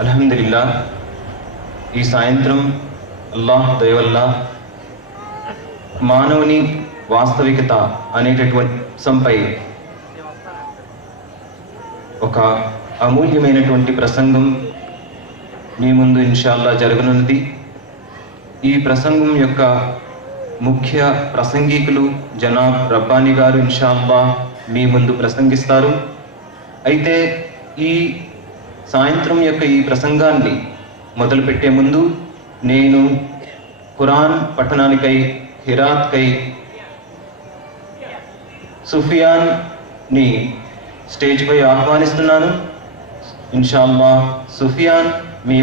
అల్హమ్దులిల్లా ఈ సాయంత్రం అల్లాహ్ దయ వల్ల మానవుని వాస్తవికత అనేటటువంటి అంశంపై ఒక అమూల్యమైనటువంటి ప్రసంగం మీ ముందు ఇన్షాల్లా జరగనున్నది. ఈ ప్రసంగం యొక్క ముఖ్య ప్రసంగికులు జనాబ్ రబ్బానీ గారు ఇన్షాల్లా మీ ముందు ప్రసంగిస్తారు. అయితే ఈ సాయంత్రం యొక్క ఈ ప్రసంగాన్ని మొదలుపెట్టే ముందు నేను ఖురాన్ పఠనానికై హిరాత్కై సుఫియాన్ని స్టేజ్ పై ఆహ్వానిస్తున్నాను. ఇన్షాల్లా సుఫియాన్ మీ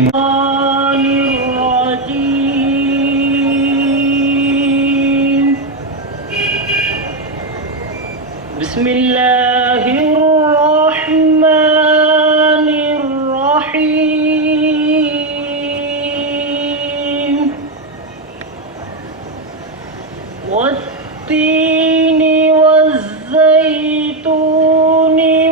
బిస్మిల్లాహిర్ రహ్మానిర్ రహీం వత్తీని వజ్జైతూని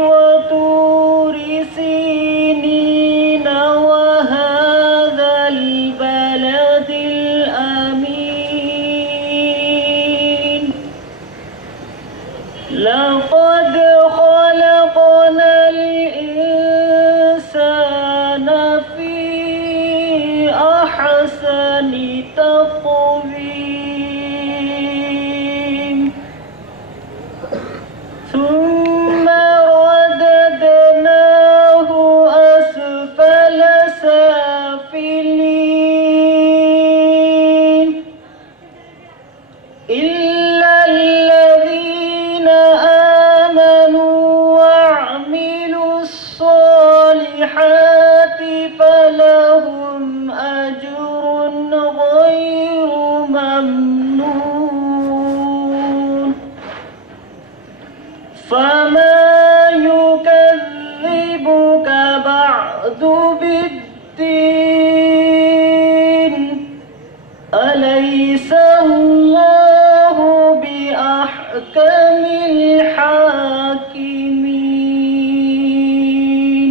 వతూరి సీనీన వహాదల్ బలదిల్ అమీన్ لقد خلقنا الإنسان في أحسن تقويم ثم رددناه أسفل سافلين إلا الذين آمنوا وعملوا الصالحات فلهم أجر غير ممنون فما يكذبك بعد بالدين أليس الله بأحكم الحاكمين.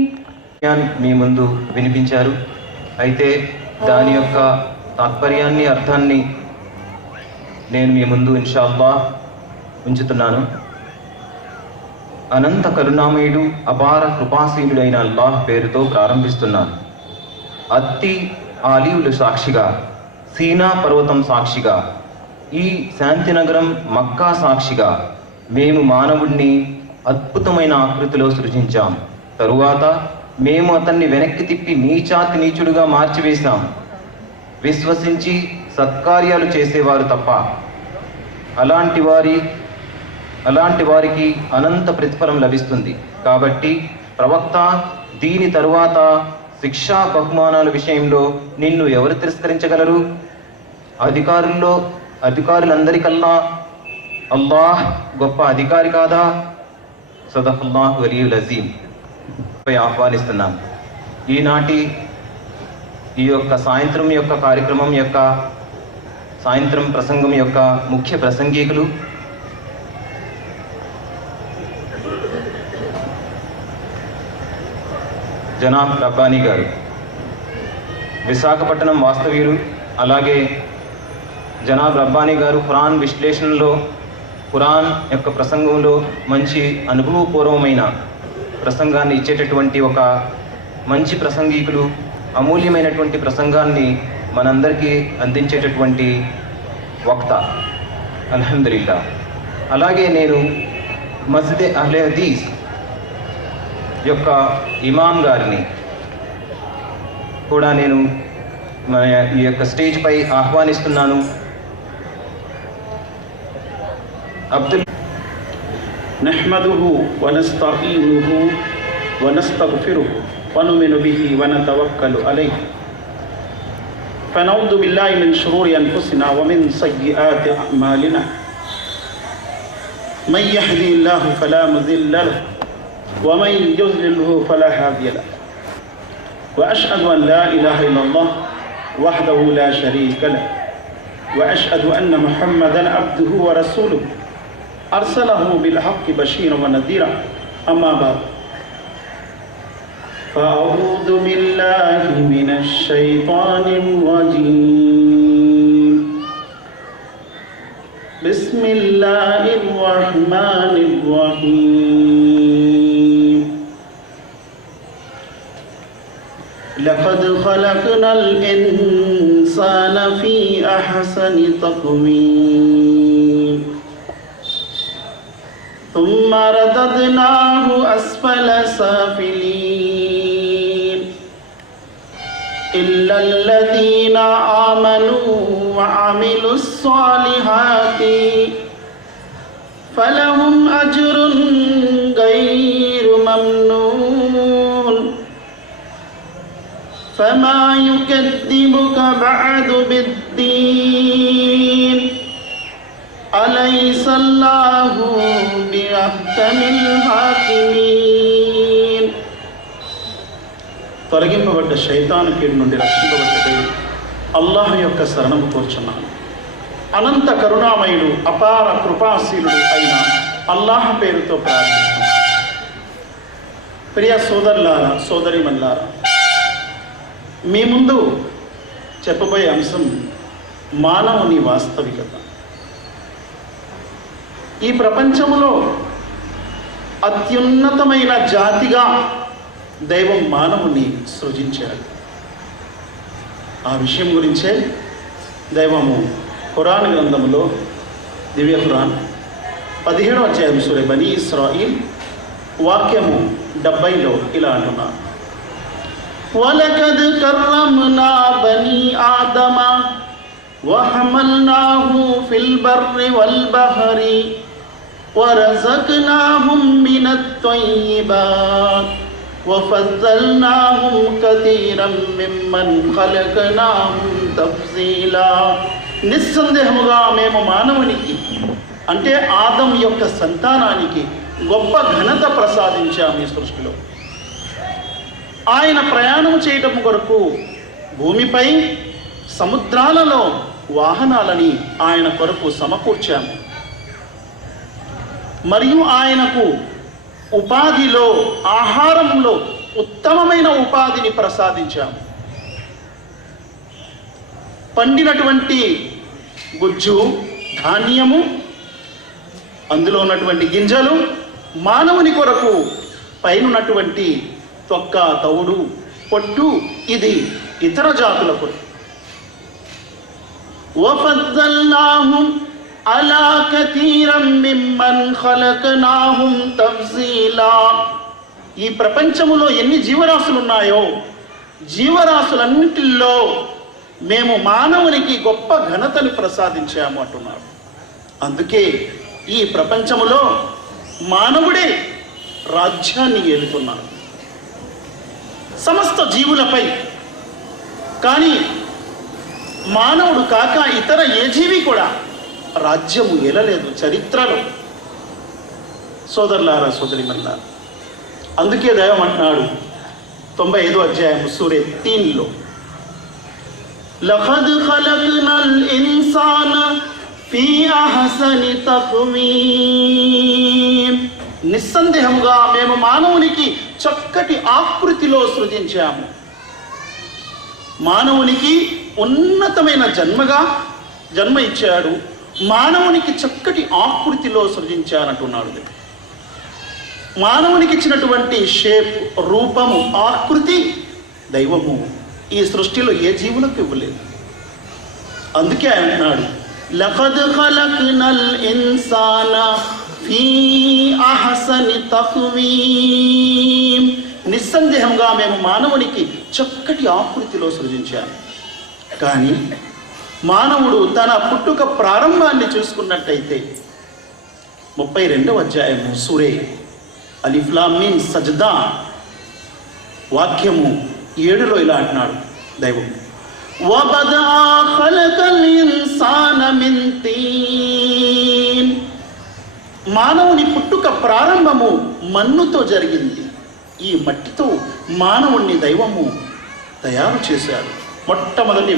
మీ ముందు వినిపించారు. అయితే దాని యొక్క తాత్పర్యాన్ని అర్థాన్ని నేను మీ ముందు ఇన్షాల్లా ఉంచుతున్నాను. అనంత కరుణామయుడు అపార కృపాశీలుడైన అల్లాహ్ పేరుతో ప్రారంభిస్తున్నాను. అత్తి ఆలీవులు సాక్షిగా, సీనా పర్వతం సాక్షిగా, ఈ శాంతినగరం మక్కా సాక్షిగా మేము మానవుడిని అద్భుతమైన ఆకృతిలో సృజించాం. తరువాత మేము అతన్ని వెనక్కి తిప్పి నీచాతి నీచుడుగా మార్చివేశాం. విశ్వసించి సత్కార్యాలు చేసేవారు తప్ప అలాంటి వారికి అనంత ప్రతిఫలం లభిస్తుంది. కాబట్టి ప్రవక్త, దీని తరువాత శిక్షా బహుమానాల విషయంలో నిన్ను ఎవరు తిరస్కరించగలరు? అధికారులందరికల్లా అల్లాహ్ గొప్ప అధికారి కాదా? సదఖల్లాహు అలీయుల్ అజీం పై ఆహ్వానిస్తున్నాం. ఈనాటి ఈ యొక్క సాయంత్రం యొక్క కార్యక్రమం యొక్క సాయంత్రం ప్రసంగం యొక్క ముఖ్య ప్రసంగికులు జనాబ్ రబ్బానీ గారు, విశాఖపట్నం వాస్తవ్యులు. అలాగే జనాబ్ రబ్బానీ గారు ఖురాన్ విశ్లేషణలో, ఖురాన్ యొక్క ప్రసంగంలో మంచి అనుభవపూర్వమైన ప్రసంగాన్ని ఇచ్చేటటువంటి ఒక మంచి ప్రసంగికులు, అమూల్యమైనటువంటి ప్రసంగాన్ని మనందరికీ అందించేటటువంటి వక్త. అల్హమ్దులిల్లా. అలాగే నేను మస్జిద్ అహ్లే హదీస్ యొక్క ఇమాం గారిని కూడా నేను మన ఈ యొక్క స్టేజ్ పై ఆహ్వానిస్తున్నాను. అబ్దుల్ నహ్మదుహు వనస్తఈనుహు వనస్తగ్ఫిరుహు వనుమిను బిహి వనతవక్కలు అలైహి ఫనౌదు బిల్లాహి మిన్ షురూరి అన్ఫుసినా వమిన్ సయ్యిఆతి అఅమాలినా మన్ యహ్దిహిల్లాహు ఫలా ముదిల్ల లహు వమన్ యుద్లిల్హు ఫలా హాదియ లహు వఅష్హదు అన్ లా ఇలాహ ఇల్లల్లాహ్ వహ్దహు లా షరీక లహు వఅష్హదు అన్న ముహమ్మదన్ అబ్దుహు వరసూలుహు అర్సలహు బిల్హక్కి బషీరన్ వనదీరా. అమ్మా బాద్. ఫఅఊదు బిల్లాహి الشيطان الرجيم بسم الله الرحمن الرحيم لقد خلقنا الإنسان في أحسن تقويم ثم رددناه أسفل سافلين إلا الذين آمنوا وعملوا الصالحات فلهم أجر غير ممنون فما يكذبك بعد بالدين أليس الله بأحكم الحاكمين తొలగింపబడ్డ శైతాను కీడు నుండి రక్షింపబడ్డది అల్లాహ్ యొక్క శరణము కోరుచున్నాను. అనంత కరుణామయుడు అపార కృపాశీలుడు అయిన అల్లాహ్ పేరుతో ప్రార్థిస్తున్నాను. ప్రియ సోదరులారా, సోదరిమణులారా, మీ ముందు చెప్పబోయే అంశం మానవుని వాస్తవికత. ఈ ప్రపంచంలో అత్యున్నతమైన జాతిగా దైవం మానవుని సృజించాడు. ఆ విషయం గురించే దైవము ఖురాన్ గ్రంథంలో, దివ్య ఖురాన్ 17వ అధ్యాయం సూరా బనీ ఇస్రాయిల్ వాక్యము 70లో ఇలా అంటున్నారు: వలకద్ కర్రమ్నా బనీ ఆదమ వహమల్నాహు ఫిల్ బర్రి వల్ బహరి వరజక్నాహుం మినత్ త్వయ్యిబాత్ వఫద్దల్నాహుం కతీరం మిమ్మన్ ఖలక్నాహుం తఫ్జీలా. నిస్సందేహముగా మేము మానవునికి అంటే ఆదం యొక్క సంతానానికి గొప్ప ఘనత ప్రసాదించాము ఈ సృష్టిలో. ఆయన ప్రయాణం చేయటం కొరకు భూమిపై సముద్రాలలో వాహనాలని ఆయన కొరకు సమకూర్చాము. మరియు ఆయనకు ఉపాధిలో, ఆహారంలో ఉత్తమమైన ఉపాధిని ప్రసాదించాము. పండినటువంటి గుజ్జు, ధాన్యము, అందులో ఉన్నటువంటి గింజలు మానవుని కొరకు, పైనున్నటువంటి తొక్క, తవుడు, పొట్టు ఇది ఇతర జాతుల కొరకు. వఫద్దల్నాహుం అలా కతీరం మిమ్మన్ ఖలక్నాహుం తఫ్జీలా. ఈ ప్రపంచములో ఎన్ని జీవరాశులు ఉన్నాయో జీవరాశులన్నిటిలో మేము మానవునికి గొప్ప ఘనతను ప్రసాదించాము అంటున్నారు. అందుకే ఈ ప్రపంచములో మానవుడే రాజ్యాన్ని ఏలుతున్నాడు సమస్త జీవులపై. కానీ మానవుడు కాక ఇతర ఏ జీవి కూడా రాజ్యము ఏలలేదు చరిత్రలో. సోదరులారా, సోదరిమణులారా, అందుకే దైవం అంటున్నాడు 95వ అధ్యాయం సూరా 3లో, లఖద్ ఖలక్నల్ ఇన్సాన ఫీ అహ్సని తఖ్వీమ్. నిస్సందేహముగా మేము మానవునికి చక్కటి ఆకృతిలో సృజించాము. మానవునికి ఉన్నతమైన జన్మ ఇచ్చాడు. మానవునికి చక్కటి ఆకృతిలో సృజించానంటున్నాడు. మానవునికి ఇచ్చినటువంటి షేప్, రూపము, ఆకృతి దైవము ఈ సృష్టిలో ఏ జీవులకు ఇవ్వలేదు. అందుకే ఆయన అన్నాడు, లఖద్ ఖలక్నల్ ఇన్సాన ఫీ అహ్సని తఖ్వీమ్. నిస్సందేహంగా మేము మానవునికి చక్కటి ఆకృతిలో సృజించాము. కానీ మానవుడు తన పుట్టుక ప్రారంభాన్ని చూసుకున్నట్టయితే 32వ అధ్యాయము సూరే అలిఫ్ లామ్ మీమ్ సజ్దా వాక్యము 7లో ఇలా అంటున్నాడు దైవం, వబదా ఖలకల్ ఇన్సాన మిన్ తీన్. మానవుని పుట్టుక ప్రారంభము మన్నుతో జరిగింది. ఈ మట్టితో మానవుణ్ణి దైవము తయారు చేశాడు. మొట్టమొదటి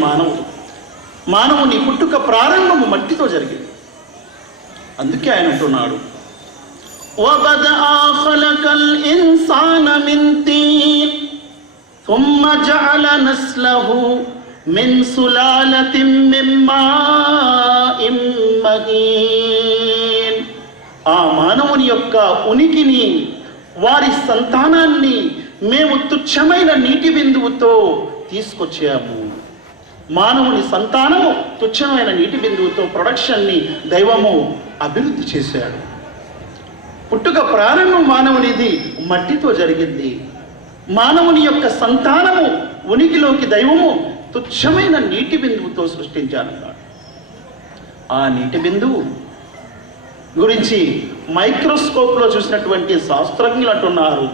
మానవుని పుట్టుక ప్రారంభము మట్టితో జరిగింది. అందుకే ఆయన అంటున్నాడు, వబదా ఖలకల్ ఇన్సాన మిన్ తీన్. ثم جعل نسله من سلالة من ماء مهين. ఆ మానవుని యొక్క ఉనికిని, వారి సంతానాన్ని మేము తుచ్చమైన నీటి బిందువుతో తీసుకొచ్చాము. మానవుని సంతానము తుచ్చమైన నీటి బిందువుతో ప్రొడక్షన్ని దైవము అభివృద్ధి చేశాడు. పుట్టుక ప్రారంభం మానవునిది మట్టితో జరిగింది. మానవుని యొక్క సంతానము ఉనికిలోకి దైవము తుచ్చమైన నీటి బిందువుతో సృష్టించాలన్నాడు. ఆ నీటి బిందువు గురించి మైక్రోస్కోప్లో చూసినటువంటి శాస్త్రజ్ఞులు అంటున్నారు,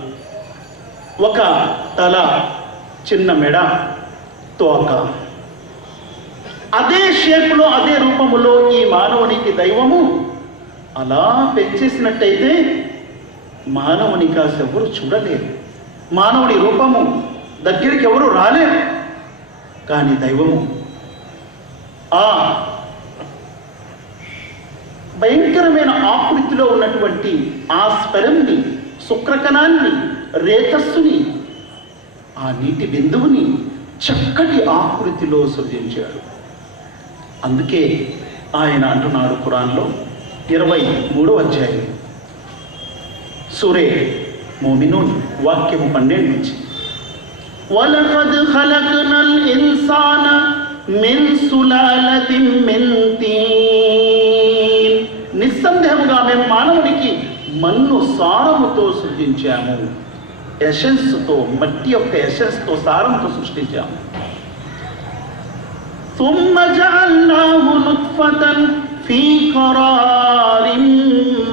ఒక తల, చిన్న మెడ, తోక, అదే షేపులో అదే రూపములో ఈ మానవునికి దైవము అలా పెంచేసినట్టయితే మానవుని కాస్త ఎవరు చూడలేరు, మానవుని రూపము దగ్గరికి ఎవరు రాలేరు. కానీ దైవము ఆ భయంకరమైన ఆకృతిలో ఉన్నటువంటి ఆ స్పెరంని, శుక్రకణాన్ని, రేతస్సుని, ఆ నీటి బిందువుని చక్కటి ఆకృతిలో సృజించాడు. అందుకే ఆయన అంటున్నాడు ఖురాన్లో 23వ అధ్యాయం సూరే మోమినూన్ వాక్యము 12 నుంచి, వలఖద్ ఖలక్నల్ ఇన్సాన మిన్ సులాలతిన్ మిన్ తీన్. నిస్సందేహంగా మేము మానవునికి మన్ను సారముతో సృజించాము. ఎసెన్స్తో, మట్టి యొక్క ఎసెన్స్తో, సారంతో సృష్టించాము. ثم جعلناه نطفة في قرار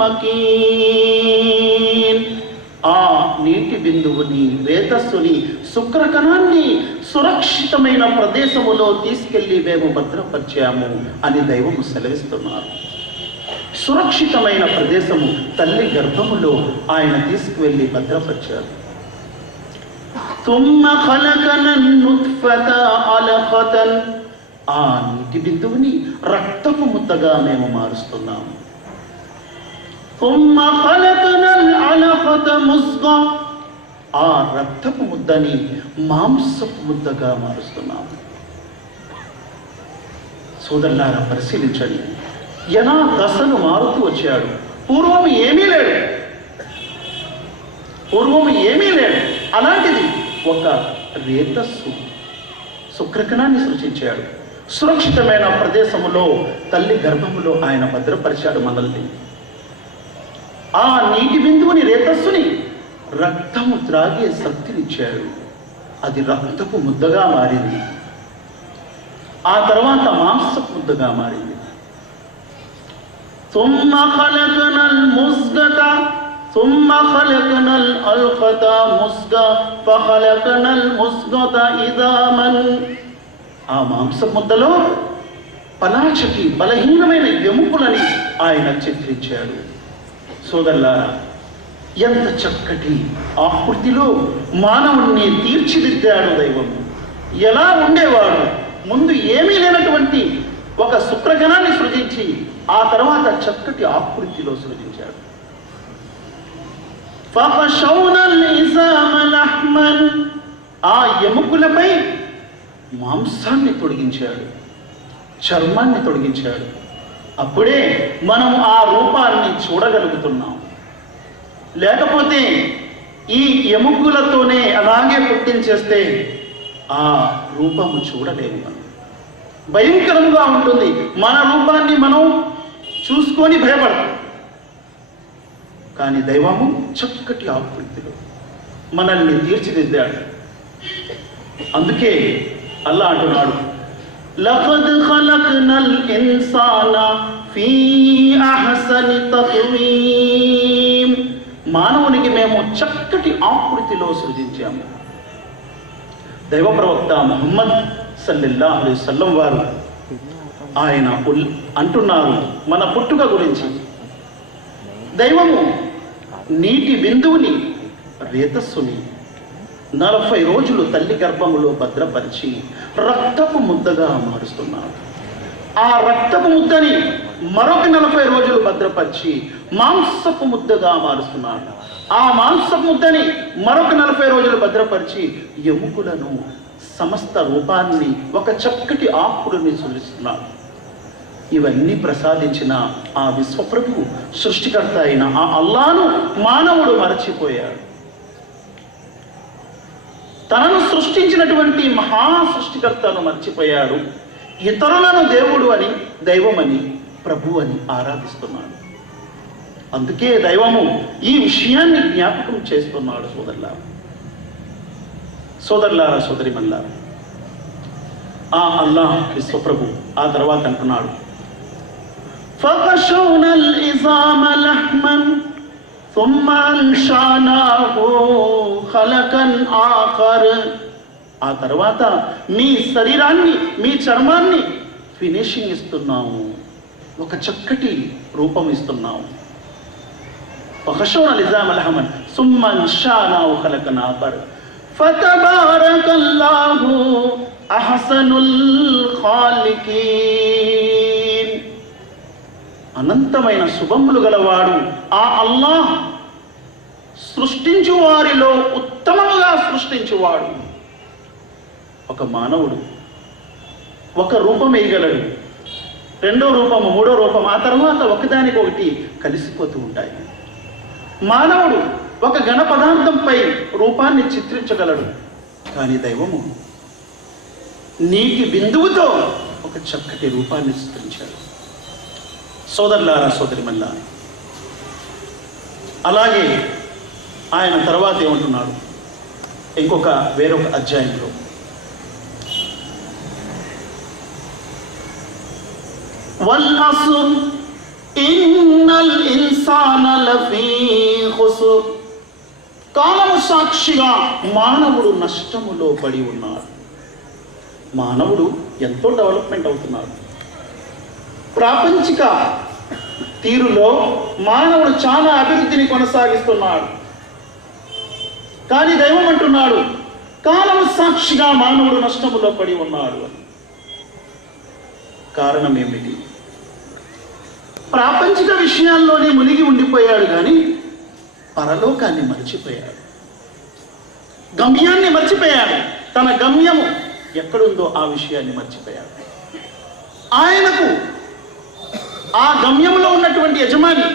مكين. ఆ నీటి బిందువుని, రేతస్సుని, శుక్రకణాన్ని సురక్షితమైన ప్రదేశములో తీసుకెళ్లి మేము భద్రపరిచాము అని దైవము సెలవిస్తున్నారు. సురక్షితమైన ప్రదేశము తల్లి గర్భములో ఆయన తీసుకువెళ్ళి భద్రపరిచారు. ثم خلقنا النطفة علقة. ఆ నీటి బిందువుని రక్తపు ముద్దగా మేము మారుస్తున్నాము. ثم خلقنا العلقة مضغة. ఆ రక్తపు ముద్దని మాంసపు ముద్దగా మారుస్తున్నాము. సోదరులారా, పరిశీలించండి, ఎలా దశలు మారుతూ వచ్చాడు. పూర్వం ఏమీ లేడు, పూర్వం ఏమీ లేడు. అలాంటిది ఒక రేతస్సు, శుక్రకణాన్ని సృష్టించాడు. సురక్షితమైన ప్రదేశములో, తల్లి గర్భములో ఆయన భద్రపరిచాడు మనల్ని. ఆ నీటి బిందువుని, రేతస్సుని రక్తము త్రాగే శక్తినిచ్చాడు. అది రక్తపు ముద్దగా మారింది. ఆ తర్వాత మాంసపు ముద్దగా మారింది. ثم خلقنا المزغة ثم خلقنا العلقة مزغة فخلقنا المزغة عظاما. ఆ మాంసపు ముద్దలో పలాచకి, బలహీనమైన ఎముకలని ఆయన చిత్రించాడు. సోదరులారా, ఎంత చక్కటి ఆకృతిలో మానవుణ్ణి తీర్చిదిద్దాడు దైవం. ఎలా ఉండేవాడు? ముందు ఏమీ లేనటువంటి ఒక శుక్రగణాన్ని సృజించి ఆ తర్వాత చక్కటి ఆకృతిలో సృజించాడు. ఆ ఎముకలపై మాంసాన్ని తొడిగించాడు, చర్మాన్ని తొడిగించాడు. అప్పుడే మనం ఆ రూపాన్ని చూడగలుగుతున్నాం. లేకపోతే ఈ ఎముకలతోనే అలాగే పుట్టించేస్తే ఆ రూపము చూడలేము. మనం భయంకరంగా ఉంటుంది. మన రూపాన్ని మనం చూసుకొని భయపడతాం. కానీ దైవము చక్కటి ఆకృతిలో మనల్ని తీర్చిదిద్దాడు. అందుకే అల్లా అంటున్నాడు, లఖద్ ఖలక్నల్ ఇన్సాన ఫీ అహ్సని తక్వీమ్. మానవునికి మేము చక్కటి ఆకృతిలో సృజించాము. దైవ ప్రవక్త ముహమ్మద్ సల్లల్లాహు అలైహి వసల్లం వారు ఆయన అంటున్నారు మన పుట్టుక గురించి. దైవము నీటి బిందువుని, రేతస్సుని 40 రోజులు తల్లి గర్భములో భద్రపరిచి రక్తపు ముద్దగా మారుస్తున్నాడు. ఆ రక్తపు ముద్దని మరొక 40 రోజులు భద్రపరిచి మాంసపు ముద్దగా మారుస్తున్నాడు. ఆ మాంసపు ముద్దని మరొక 40 రోజులు భద్రపరిచి ఎముకలను సమస్త రూపాన్ని ఒక చక్కటి ఆకుడుని సృష్టిస్తున్నాడు. ఇవన్నీ ప్రసాదించిన ఆ విశ్వప్రభువు సృష్టికర్త అయిన ఆ అల్లాను మానవుడు మరచిపోయాడు. తనను సృష్టించినటువంటి మహా సృష్టికర్తను మర్చిపోయాడు. ఇతరులను దేవుడు అని, దైవమని, ప్రభు అని ఆరాధిస్తున్నాడు. అందుకే దైవము ఈ విషయాన్ని జ్ఞాపకం చేస్తున్నాడు. సోదరులారా, సోదరిమల్లారా, ఆ అల్లాహ్ విశ్వప్రభు ఆ తర్వాత అంటున్నాడు, فَقَشَوْنَا الْعِظَامَ لَحْمًا ثُمَّ أَنشَأْنَاهُ خَلْقًا آخَرَ. ఆ తర్వాత మీ శరీరాన్ని, మీ చర్మాన్ని ఫినిషింగ్ ఇస్తున్నాము, ఒక చక్కటి రూపం ఇస్తున్నాము. فَقَشَوْنَا الْعِظَامَ لَحْمًا ثُمَّ أَنشَأْنَاهُ خَلْقًا آخَرَ فَتَبَارَكَ اللَّهُ أَحْسَنُ الْخَالِقِينَ. అనంతమైన శుభములు గలవాడు ఆ అల్లాహ్, సృష్టించు వారిలో ఉత్తమముగా సృష్టించువాడు. ఒక మానవుడు ఒక రూపం వేయగలడు, రెండో రూపము, మూడో రూపం, ఆ తర్వాత ఒకదానికొకటి కలిసిపోతూ ఉంటాయి. మానవుడు ఒక ఘన పదార్థంపై రూపాన్ని చిత్రించగలడు, కానీ దైవము నీటి బిందువుతో ఒక చక్కటి రూపాన్ని చిత్రించాడు. సోదరులారా, సోదరిమల్లారా, అలాగే ఆయన తర్వాత ఏమంటున్నాడు వేరొక అధ్యాయంలో, వల్ అస్ర్ ఇన్నల్ ఇన్సాన లఫీ ఖుస్ర్. కాలము సాక్షిగా మానవుడు నష్టములో పడి ఉన్నాడు. మానవుడు ఎంతో డెవలప్మెంట్ అవుతున్నాడు. ప్రాపంచిక తీరులో మానవుడు చాలా అభివృద్ధిని కొనసాగిస్తున్నాడు. కానీ దైవం అంటున్నాడు, కాలము సాక్షిగా మానవుడు నష్టములో పడి ఉన్నాడు అని. కారణం ఏమిటి? ప్రాపంచిక విషయాల్లోనే మునిగి ఉండిపోయాడు, కానీ పరలోకాన్ని మర్చిపోయాడు, గమ్యాన్ని మర్చిపోయాడు. తన గమ్యము ఎక్కడుందో ఆ విషయాన్ని మర్చిపోయాడు. ఆయనకు ఆ గమ్యంలో ఉన్నటువంటి యజమాని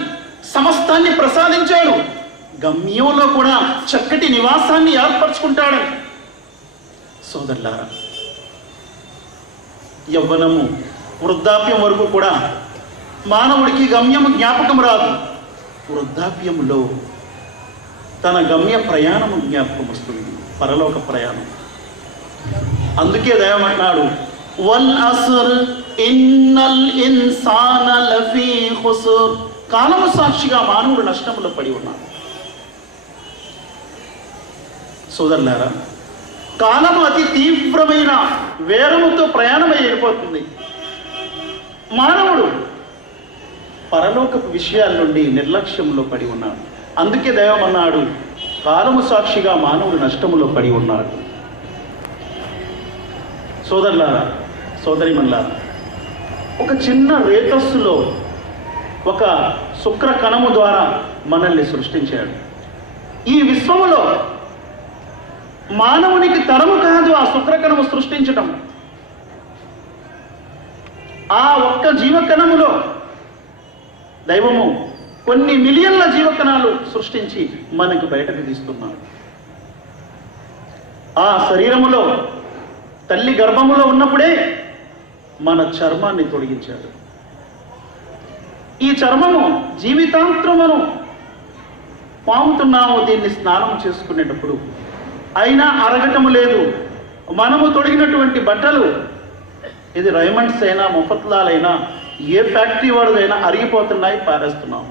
సమస్తాన్ని ప్రసాదించాడు. గమ్యంలో కూడా చక్కటి నివాసాన్ని ఏర్పరచుకుంటాడని. సోదరులారా, యవ్వనము, వృద్ధాప్యం వరకు కూడా మానవుడికి గమ్యము జ్ఞాపకం రాదు. వృద్ధాప్యంలో తన గమ్య ప్రయాణము జ్ఞాపకం వస్తుంది, పరలోక ప్రయాణం. అందుకే దైవం అంటున్నాడు, వల్ అస్ర్ ఇన్నల్ ఇన్సాన లఫీ ఖుస్ర్. కాలము సాక్షిగా మానవుడు నష్టములో పడి ఉన్నాడు. సోదరులారా, కాలము అతి తీవ్రమైన వేరముతో ప్రయాణమై వెళ్ళిపోతుంది. మానవుడు పరలోకపు విషయాల నుండి నిర్లక్ష్యంలో పడి ఉన్నాడు. అందుకే దైవం అన్నాడు, కాలము సాక్షిగా మానవుడు నష్టములో పడి ఉన్నాడు. సోదరులారా, సోదరిమల్లారా, ఒక చిన్న రేతస్సులో ఒక శుక్ర కణము ద్వారా మనల్ని సృష్టించాడు. ఈ విశ్వములో మానవునికి తరము కాదు ఆ శుక్రకణము సృష్టించటం. ఆ ఒక్క జీవకణములో దైవము కొన్ని మిలియన్ల జీవకణాలు సృష్టించి మనకు బయటకు తీస్తున్నాడు. ఆ శరీరములో తల్లి గర్భములో ఉన్నప్పుడే మన చర్మాన్ని తొలగించాడు. ఈ చర్మము జీవితాంతరమును పాముతున్నాము దీన్ని స్నానం చేసుకునేటప్పుడు, అయినా అరగటము లేదు. మనము తొడిగినటువంటి బట్టలు, ఇది రైమండ్స్ అయినా, ముఫత్లాల్ అయినా, ఏ ఫ్యాక్టరీ వాడుదైనా అరిగిపోతున్నాయి, పారేస్తున్నాం.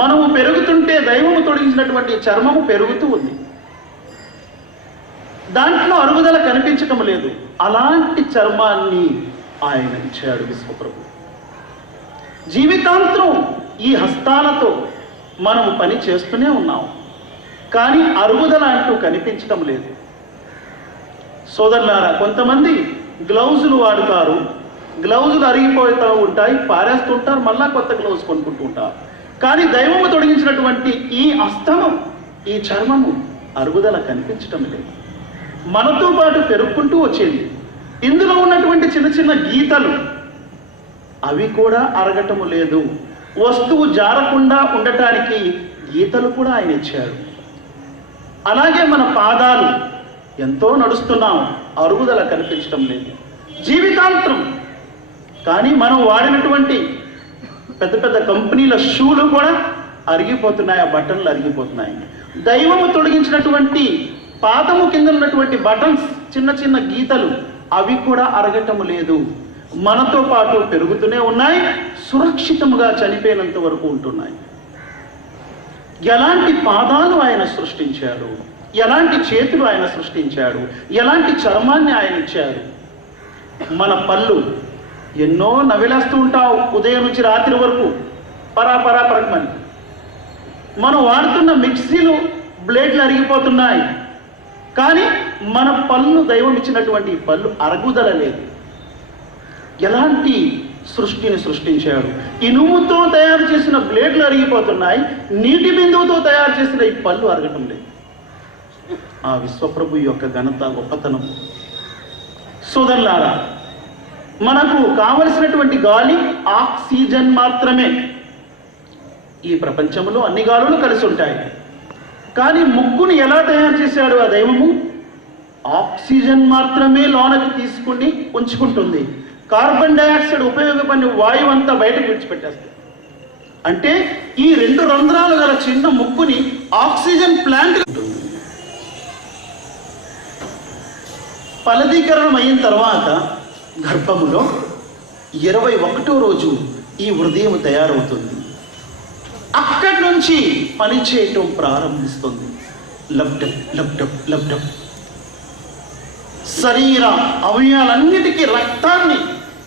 మనము పెరుగుతుంటే దైవము తొడిగించినటువంటి చర్మము పెరుగుతూ ఉంది, దాంట్లో అరుగుదల కనిపించటం లేదు. అలాంటి చర్మాన్ని ఆయన ఇచ్చాడు విశ్వప్రభు. జీవితాంతరం ఈ హస్తాలతో మనము పని చేస్తూనే ఉన్నాం, కానీ అరుగుదల అంటూ కనిపించటం లేదు. సోదరులారా, కొంతమంది గ్లౌజులు వాడుతారు, గ్లౌజులు అరిగిపోతూ ఉంటాయి, పారేస్తుంటారు, మళ్ళా కొత్త గ్లౌజ్ కొనుక్కుంటూ ఉంటారు. కానీ దైవము తొడిగించినటువంటి ఈ హస్తము ఈ చర్మము అరుగుదల కనిపించటం లేదు. మనతో పాటు పెరుగుకుంటూ వచ్చేది. ఇందులో ఉన్నటువంటి చిన్న చిన్న గీతలు అవి కూడా అరగటము లేదు. వస్తువు జారకుండా ఉండటానికి గీతలు కూడా ఆయన ఇచ్చాడు. అలాగే మన పాదాలు ఎంతో నడుస్తున్నాం, అరుగుదల కనిపించడం లేదు జీవితాంతం. కానీ మనం వాడినటువంటి పెద్ద పెద్ద కంపెనీల షూలు కూడా అరిగిపోతున్నాయి, ఆ బటన్లు అరిగిపోతున్నాయి. దైవము తొలగించినటువంటి పాదము కింద ఉన్నటువంటి బటన్స్, చిన్న చిన్న గీతలు అవి కూడా అరగటము లేదు. మనతో పాటు పెరుగుతూనే ఉన్నాయి, సురక్షితముగా చనిపోయినంత వరకు ఉంటున్నాయి. ఎలాంటి పాదాలు ఆయన సృష్టించాడు, ఎలాంటి చేతులు ఆయన సృష్టించాడు, ఎలాంటి చర్మాన్ని ఆయన ఇచ్చాడు. మన పళ్ళు ఎన్నో నవిలేస్తూ ఉంటావు ఉదయం నుంచి రాత్రి వరకు, పరాపరాపరకమని. మనం వాడుతున్న మిక్సీలు బ్లేడ్లు అరిగిపోతున్నాయి, కానీ మన పళ్ళు, దైవం ఇచ్చినటువంటి పళ్ళు అరుగుదల లేదు. ఎలాంటి సృష్టిని సృష్టించాడు. ఇనుముతో తయారు చేసిన బ్లేడ్లు అరిగిపోతున్నాయి, నీటి బిందువుతో తయారు చేసిన ఈ పళ్ళు అరగటం లేదు. ఆ విశ్వప్రభు యొక్క ఘనత, గొప్పతనం. సోదరులారా, మనకు కావలసినటువంటి గాలి ఆక్సిజన్ మాత్రమే. ఈ ప్రపంచంలో అన్ని గాలులు కలిసి ఉంటాయి, కానీ ముక్కుని ఎలా తయారు చేశాడు ఆ దైవము? ఆక్సిజన్ మాత్రమే లోనకి తీసుకుని ఉంచుకుంటుంది. కార్బన్ డైఆక్సైడ్ ఉపయోగపడిన వాయువు అంతా బయటకు విడిచిపెట్టేస్తుంది. అంటే ఈ 2 రంధ్రాలు గల చిన్న ముక్కుని ఆక్సిజన్ ప్లాంట్ ఉంటుంది. ఫలదీకరణం అయిన తర్వాత గర్భములో 21వ రోజు ఈ హృదయం తయారవుతుంది. అక్కడి నుంచి పనిచేయటం ప్రారంభిస్తుంది. లబ్డబ్ లబ్డబ్ లబ్డబ్. శరీర అవయవాలన్నిటికీ రక్తాన్ని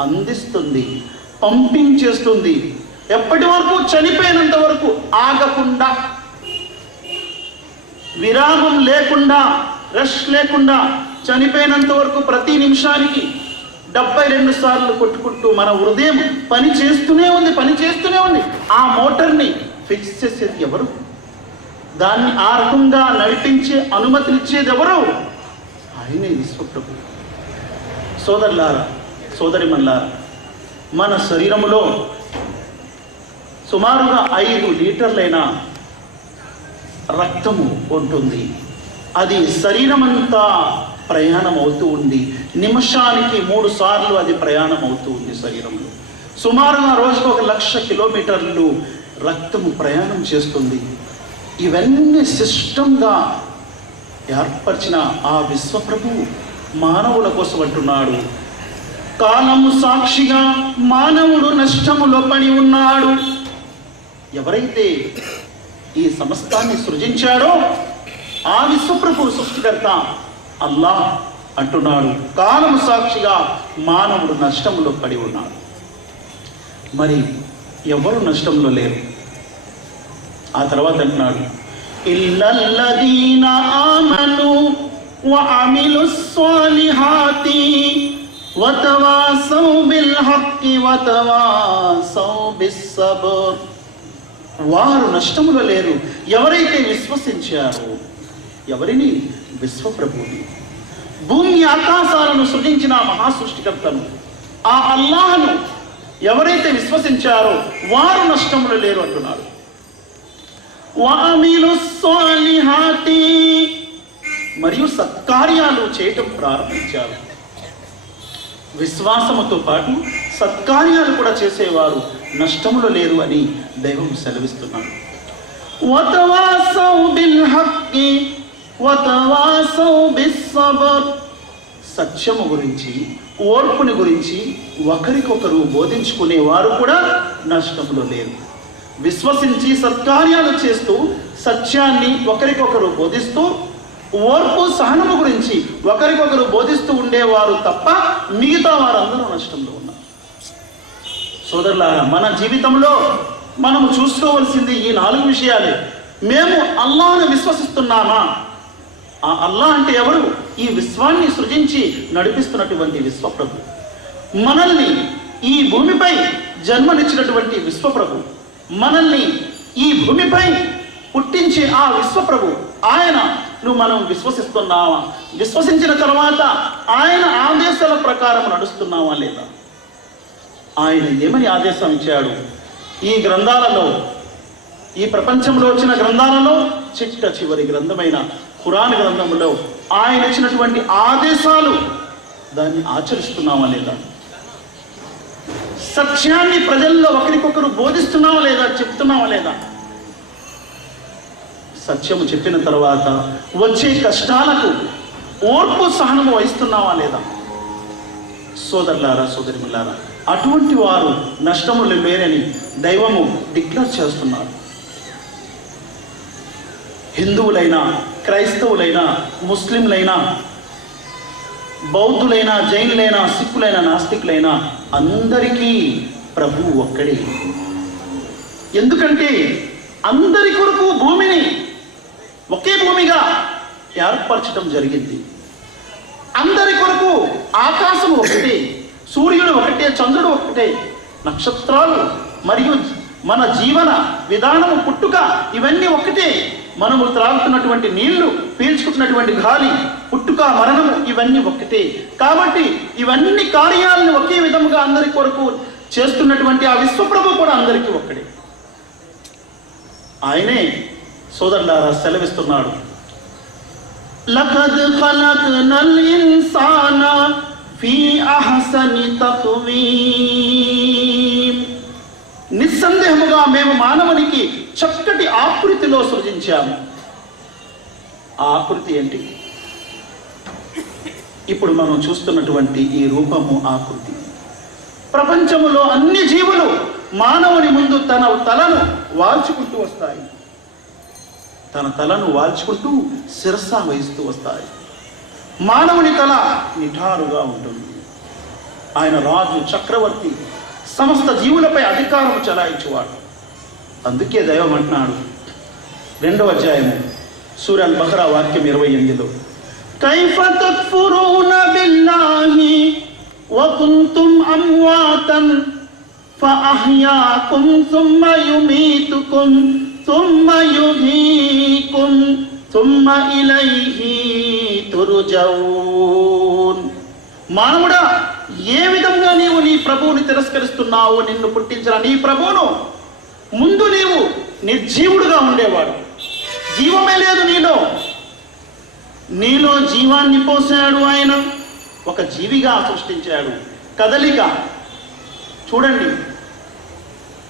అందిస్తుంది, పంపింగ్ చేస్తుంది. ఎప్పటి వరకు? చనిపోయినంత వరకు ఆగకుండా, విరామం లేకుండా, రెస్ట్ లేకుండా, చనిపోయినంత వరకు ప్రతి నిమిషానికి 72 సార్లు కొట్టుకుంటూ మన హృదయం పని చేస్తూనే ఉంది. ఆ మోటార్ని ఫిక్స్ చేసేది ఎవరు? దాన్ని ఆ రకంగా నడిపించే అనుమతినిచ్చేది ఎవరు? ఆయనే విశ్వప్రభు. సోదరులారా, సోదరిమల్లారా, మన శరీరములో సుమారుగా 5 లీటర్లైన రక్తము ఉంటుంది. అది శరీరమంతా ప్రయాణం అవుతూ ఉంది. నిమిషానికి 3 సార్లు అది ప్రయాణం అవుతూ ఉంది శరీరంలో. సుమారుగా రోజుకు 1,00,000 కిలోమీటర్లు రక్తము ప్రయాణం చేస్తుంది. ఇవన్నీ సిస్టంగా ఏర్పరిచిన ఆ విశ్వప్రభు మానవుల కోసం అంటున్నాడు, కాలము సాక్షిగా మానవుడు నష్టములో పడి ఉన్నాడు. ఎవరైతే ఈ సమస్తాన్ని సృజించాడో ఆ విశ్వప్రభు సృష్టికర్త అల్లాహ్ అంటున్నాడు, కాలము సాక్షిగా మానవుడు నష్టంలో పడి ఉన్నాడు. మరి ఎవరు నష్టంలో లేరు. ఆ తర్వాత అంటున్నాడు, ఇల్లల్లదీన ఆమను వఅమిలుస్ స్వాలిహాతి వతవాసౌ బిల్ హక్కి వతవాసౌ బిస్సబ్ర్. వారు నష్టములో లేరు ఎవరైతే విశ్వసించారో. ఎవరిని? విశ్వప్రభుని. భూమి ఆకాశాలను సృజించిన మహాసృష్టికర్తను ఆ అల్లాహ్ను ఎవరైతే విశ్వసించారో వారు నష్టములు లేరు అంటున్నారు. వఅమిలుస్ స్వాలిహాతి, మరియు సత్కార్యాలు చేయటం ప్రారంభించారు. విశ్వాసముతో పాటు సత్కార్యాలు కూడా చేసేవారు నష్టములు లేరు అని దైవం సెలవిస్తున్నాడు. వతవాసౌ బిల్ హక్కి వతవాసౌ బిస్సబ్ర్. సత్యము గురించి, ఓర్పుని గురించి ఒకరికొకరు బోధించుకునేవారు కూడా నష్టములో లేరు. విశ్వసించి సత్కార్యాలు చేస్తూ సత్యాన్ని ఒకరికొకరు బోధిస్తూ ఓర్పు సహనము గురించి ఒకరికొకరు బోధిస్తూ ఉండేవారు తప్ప మిగతా వారందరూ నష్టంలో ఉన్నారు. సోదరులారా, మన జీవితంలో మనము చూసుకోవలసింది ఈ 4 విషయాలే. మేము అల్లాహ్ను విశ్వసిస్తున్నామా? ఆ అల్లాహ్ అంటే ఎవరు? ఈ విశ్వాన్ని సృజించి నడిపిస్తున్నటువంటి విశ్వప్రభు. మనల్ని ఈ భూమిపై జన్మనిచ్చినటువంటి విశ్వప్రభు, మనల్ని ఈ భూమిపై పుట్టించే ఆ విశ్వప్రభు ఆయనను మనం విశ్వసిస్తున్నావా? విశ్వసించిన తర్వాత ఆయన ఆదేశాల ప్రకారం నడుస్తున్నావా లేదా? ఆయన ఏమని ఆదేశం ఇచ్చాడు? ఈ గ్రంథాలలో, ఈ ప్రపంచంలో వచ్చిన గ్రంథాలలో చిట్ట చివరి గ్రంథమైన ఖురాన్ గ్రంథంలో ఆయన ఇచ్చినటువంటి ఆదేశాలు దాన్ని ఆచరిస్తున్నావా లేదా? సత్యాన్ని ప్రజల్లో ఒకరికొకరు బోధిస్తున్నావా లేదా? చెప్తున్నావా లేదా? సత్యము చెప్పిన తర్వాత వచ్చే కష్టాలకు ఓర్పు సహనము వహిస్తున్నావా లేదా? సోదరులారా, సోదరిములారా, అటువంటి వారు నష్టములు లేరని దైవము డిక్లేర్ చేస్తున్నారు. హిందువులైనా, క్రైస్తవులైనా, ముస్లింలైనా, బౌద్ధులైనా, జైనులైనా, సిక్కులైనా, నాస్తికులైనా అందరికీ ప్రభువు ఒక్కడే. ఎందుకంటే అందరి కొరకు భూమిని ఒకే భూమిగా ఏర్పరచడం జరిగింది. అందరి కొరకు ఆకాశం ఒకటే, సూర్యుడు ఒకటే, చంద్రుడు ఒకటే, నక్షత్రాలు మరియు మన జీవన విధానము, పుట్టుక ఇవన్నీ ఒకటే. మనము త్రాగుతున్నటువంటి నీళ్లు, పీల్చుకుంటున్నటువంటి గాలి, పుట్టుక, మరణము ఇవన్నీ ఒకటే. కాబట్టి ఇవన్నీ కార్యాలను ఒకే విధముగా అందరి కొరకు చేస్తున్నటువంటి ఆ విశ్వప్రభు కూడా అందరికీ ఒక్కడే. ఆయనే సోదరులారా సెలవిస్తున్నాడు, లఖద్ ఖలక్నల్ ఇన్సాన ఫీ అహ్సని తక్వీమ్. నిస్సందేహముగా మేము మానవునికి చక్కటి ఆకృతిలో సృజించాము. ఆ ఆకృతి ఏంటి? ఇప్పుడు మనం చూస్తున్నటువంటి ఈ రూపము ఆకృతి. ప్రపంచములో అన్ని జీవులు మానవుని ముందు తన తలను వాల్చుకుంటూ వస్తాయి. తన తలను వాల్చుకుంటూ శిరస్స వహిస్తూ వస్తాయి. మానవుని తల నిఠారుగా ఉంటుంది. ఆయన రాజు, చక్రవర్తి, సమస్త జీవులపై అధికారం చెలాయించువాడు. అందుకే దైవం అంటున్నాడు 2వ అధ్యాయము సూర అల్-బఖరా వాక్యం 28లో, కైఫ తక్ఫురూన బిల్లాహి వ కుంతుం అమ్వాతన్ ఫఅహ్యాకుం థుమ్మ యుమీతుకుం థుమ్మ యుహీకుం థుమ్మ ఇలైహి తుర్జౌన్. మానవుడా, ఏ విధంగా నీవు నీ ప్రభువుని తిరస్కరిస్తున్నావు? నిన్ను పుట్టించిన నీ ప్రభువును ముందు నీవు నిర్జీవుడుగా ఉండేవాడు. జీవమే లేదు నీలో. నీలో జీవాన్ని పోసాడు. ఆయన ఒక జీవిగా సృష్టించాడు. కదలిక చూడండి,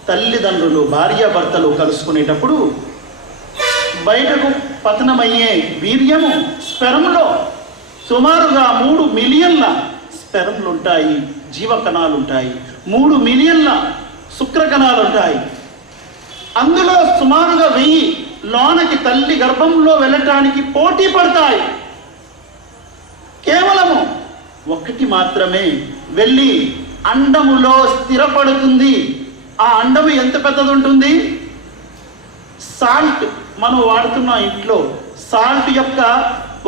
తల్లిదండ్రులు, భార్యాభర్తలు కలుసుకునేటప్పుడు బయటకు పతనమయ్యే వీర్యము స్పెరంలో సుమారుగా 3 మిలియన్ల స్పెరంలు ఉంటాయి, జీవకణాలు ఉంటాయి. 3 మిలియన్ల శుక్రకణాలు ఉంటాయి. అందులో సుమారుగా 1000 లోనకి తల్లి గర్భంలో వెళ్ళటానికి పోటీ పడతాయి. కేవలము 1 మాత్రమే వెళ్ళి అండములో స్థిరపడుతుంది. ఆ అండము ఎంత పెద్దది ఉంటుంది? సాల్ట్ మనం వాడుతున్న ఇంట్లో సాల్ట్ యొక్క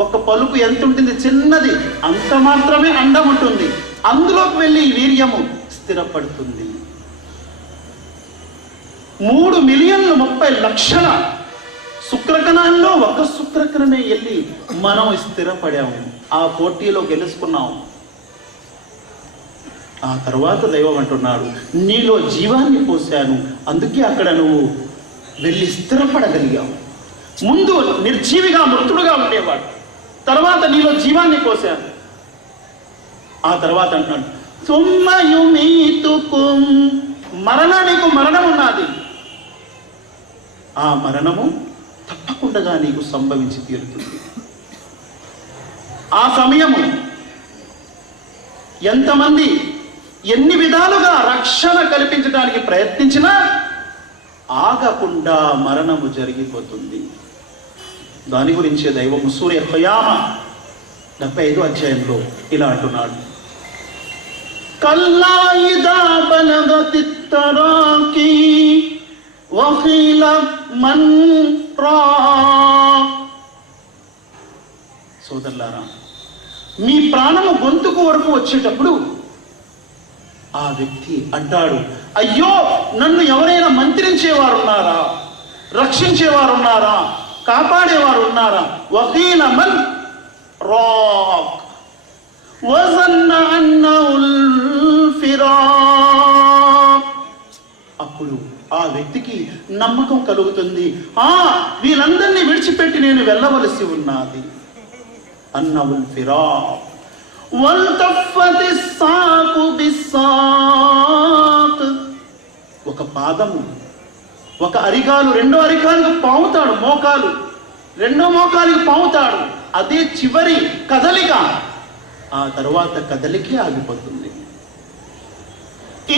ఒక పలుకు ఎంత ఉంటుంది? చిన్నది. అంత మాత్రమే అండం ఉంటుంది. అందులోకి వెళ్ళి వీర్యము స్థిరపడుతుంది. 3 మిలియన్లు 30 లక్షల శుక్రకణాల్లో ఒక శుక్రకణమే వెళ్ళి మనం స్థిరపడాము. ఆ పోటీలో గెలుచుకున్నాము. ఆ తర్వాత దైవం అంటున్నాడు, నీలో జీవాన్ని పోసాను, అందుకే అక్కడ నువ్వు వెళ్ళి స్థిరపడగలిగావు. ముందు నిర్జీవిగా, మృతుడుగా ఉండేవాడు. తర్వాత నీలో జీవాన్ని పోసాను. ఆ తర్వాత అంటున్నాడు, తుమ్మ యుమీతుకుం. మరణానికి మరణం ఉన్నది. ఆ మరణము తప్పకుండా నీకు సంభవించి తీరుతుంది. ఆ సమయము ఎంతమంది ఎన్ని విధాలుగా రక్షణ కల్పించడానికి ప్రయత్నించినా ఆగకుండా మరణము జరిగిపోతుంది. దాని గురించే దైవము సూర్య ఖయామా 75వ అధ్యాయంలో ఇలా అంటున్నాడు, కల్లా ఇదా బలగతిత్ తరాకి వఖీల మన్ రాక్. సోదరులారా, మీ ప్రాణము గొంతుకు వరకు వచ్చేటప్పుడు ఆ వ్యక్తి అంటాడు, అయ్యో నన్ను ఎవరైనా మంత్రించేవారున్నారా, రక్షించేవారున్నారా, కాపాడేవారు ఉన్నారా? వకీల మన్ రాక్ వజన్న అన్నహుల్ ఫిరాక్. అప్పుడు ఆ వ్యక్తికి నమ్మకం కలుగుతుంది, వీళ్ళందరినీ విడిచిపెట్టి నేను వెళ్ళవలసి ఉన్నది. అన్నహుల్ ఫిరాక్ వల్తఫతి సాకు బిస్సాక్. ఒక పాదము, ఒక అరికాలు రెండో అరికాలకు పావుతాడు, మోకాలు రెండో మోకాలికి పావుతాడు. అదే చివరి కదలిక. ఆ తర్వాత కదలికే ఆగిపోతుంది.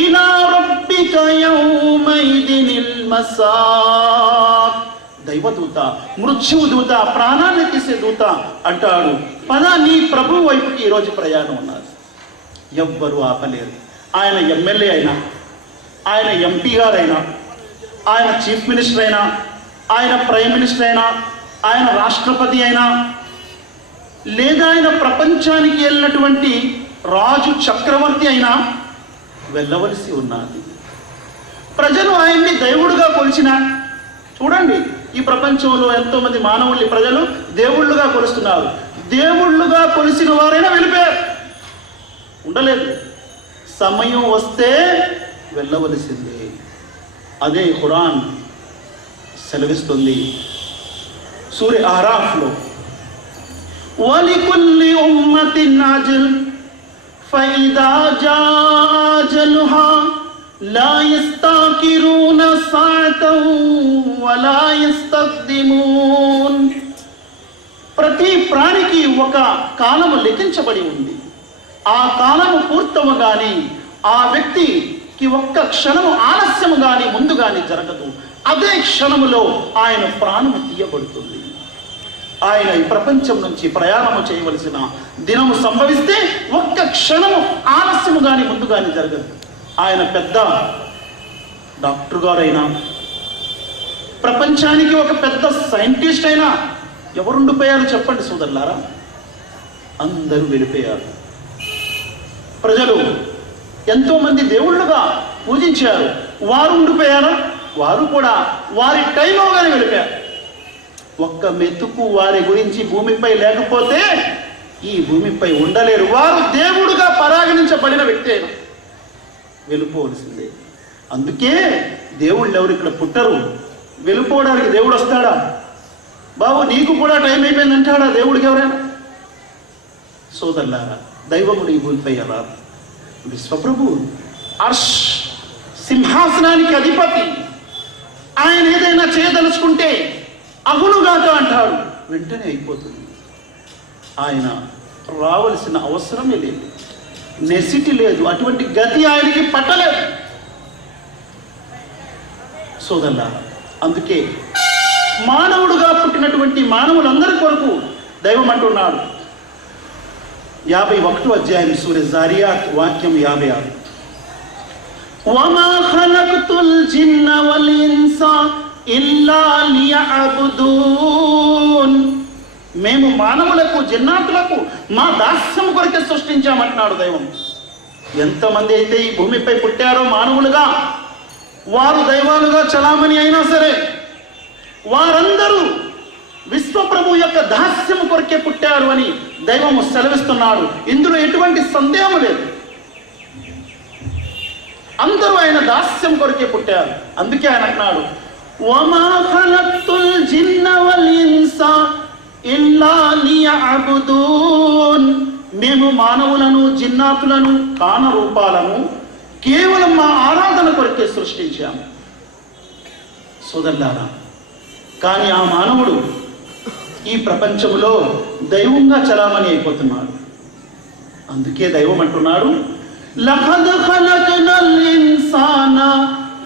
ఇలా రబ్బిక యౌమైదినిల్ మసాక్. దైవదూత, మృత్యుదూత, ప్రాణాన్ని తీసే దూత అంటాడు, పద నీ ప్రభు వైపుకి ఈరోజు ప్రయాణం ఉన్నది. ఎవ్వరూ ఆపలేరు. ఆయన ఎమ్మెల్యే అయినా, ఆయన ఎంపీ గారైనా, ఆయన చీఫ్ మినిస్టర్ అయినా, ఆయన ప్రైమ్ మినిస్టర్ అయినా, ఆయన రాష్ట్రపతి అయినా, లేదా ఆయన ప్రపంచానికి వెళ్ళినటువంటి రాజు చక్రవర్తి అయినా వెళ్ళవలసి ఉన్నది. ప్రజలు ఆయన్ని దేవుడుగా కొలిచిన, చూడండి ఈ ప్రపంచంలో ఎంతో మంది మానవుల్ని ప్రజలు దేవుళ్ళుగా కొలుస్తున్నారు. దేవుళ్ళుగా కొలిసిన వారైనా వెళ్ళిపోయారు, ఉండలేదు. సమయం వస్తే వెళ్ళవలసిందే. అదే ఖురాన్ సెలవిస్తుంది సూర అహ్రాఫ్లో, వలికుల్లి ఉమ్మతిన్ అజల్ ఫైదా జాజలుహా లా యస్తాకిరూన సాఅతన్ వలా యస్తఖ్దిమూన్. ప్రతి ప్రాణికి ఒక కాలము లిఖించబడి ఉంది. ఆ కాలము పూర్తవగానే ఆ వ్యక్తికి ఒక్క క్షణము ఆలస్యము గాని ముందు గాని జరగదు. అదే క్షణములో ఆయన ప్రాణము తీయబడుతుంది. ఆయన ఈ ప్రపంచం నుంచి ప్రయాణము చేయవలసిన దినము సంభవిస్తే ఒక్క క్షణము ఆలస్యము గాని ముందు గాని జరగదు. ఆయన పెద్ద డాక్టర్ గారైనా, ప్రపంచానికి ఒక పెద్ద సైంటిస్ట్ అయినా ఎవరుండిపోయారు చెప్పండి సోదరులారా? అందరూ వెళ్ళిపోయారు. ప్రజలు ఎంతో మంది దేవుళ్ళుగా పూజించారు, వారు ఉండిపోయారు. వారు కూడా వారి టైంలోగానే వెళ్ళిపోయారు. ఒక్క మెతుకు వారి గురించి భూమిపై లేకపోతే ఈ భూమిపై ఉండలేరు. వారు దేవుడుగా పరాగణించబడిన వ్యక్తి అయినా వెళ్ళిపోవలసిందే. అందుకే దేవుళ్ళు ఎవరు ఇక్కడ పుట్టరు. వెళ్ళిపోవడానికి దేవుడు వస్తాడా? బాబు నీకు కూడా టైం అయిపోయింది అంటాడా దేవుడికి ఎవరైనా? సోదరులారా, దైవముడు ఈ భూమిపై ఎలా? విశ్వప్రభు అర్ష్ సింహాసనానికి అధిపతి. ఆయన ఏదైనా చేయదలుచుకుంటే అగునుగాక అంటాడు, వెంటనే అయిపోతుంది. ఆయన రావలసిన అవసరమే లేదు, నెసిటీ లేదు, అటువంటి గతి ఆయనకి పట్టలేదు. సోదరులారా, అందుకే మానవుడుగా పుట్టినటువంటి మానవులందరి కొరకు దైవం అంటున్నాడు 51వ అధ్యాయం సూర జారియాత్ వాక్యం 56, వమా ఖలక్తుల్ జిన్న వల్ ఇన్స ఇల్లా లియఅబుదూన్. మేము మానవులకు జిన్నాతులకు మా దాస్యం కొరకే సృష్టించామంటున్నాడు దైవం. ఎంతమంది అయితే ఈ భూమిపై పుట్టారో మానవులుగా, వారు దైవాలుగా చలామణి అయినా సరే, వారందరూ విశ్వప్రభు యొక్క దాస్యం కొరకే పుట్టారు అని దైవము సెలవిస్తున్నాడు. ఇందులో ఎటువంటి సందేహం లేదు. అందరూ ఆయన దాస్యం కొరకే పుట్టారు. అందుకే ఆయన అంటున్నాడు, వమా ఖలక్తుల్ జిన్న వల్ ఇన్స ఇల్లా లియఅబుదూన్. మేము మానవులను, జిన్నాతులను, కాన రూపాలను కేవలం మా ఆరాధన కొరకే సృష్టించాము. సోదరులారా, కానీ ఆ మానవుడు ఈ ప్రపంచంలో దైవంగా చలామణి అయిపోతున్నాడు. అందుకే దైవం అంటున్నాడు, లఖద్ ఖలక్నల్ ఇన్సాన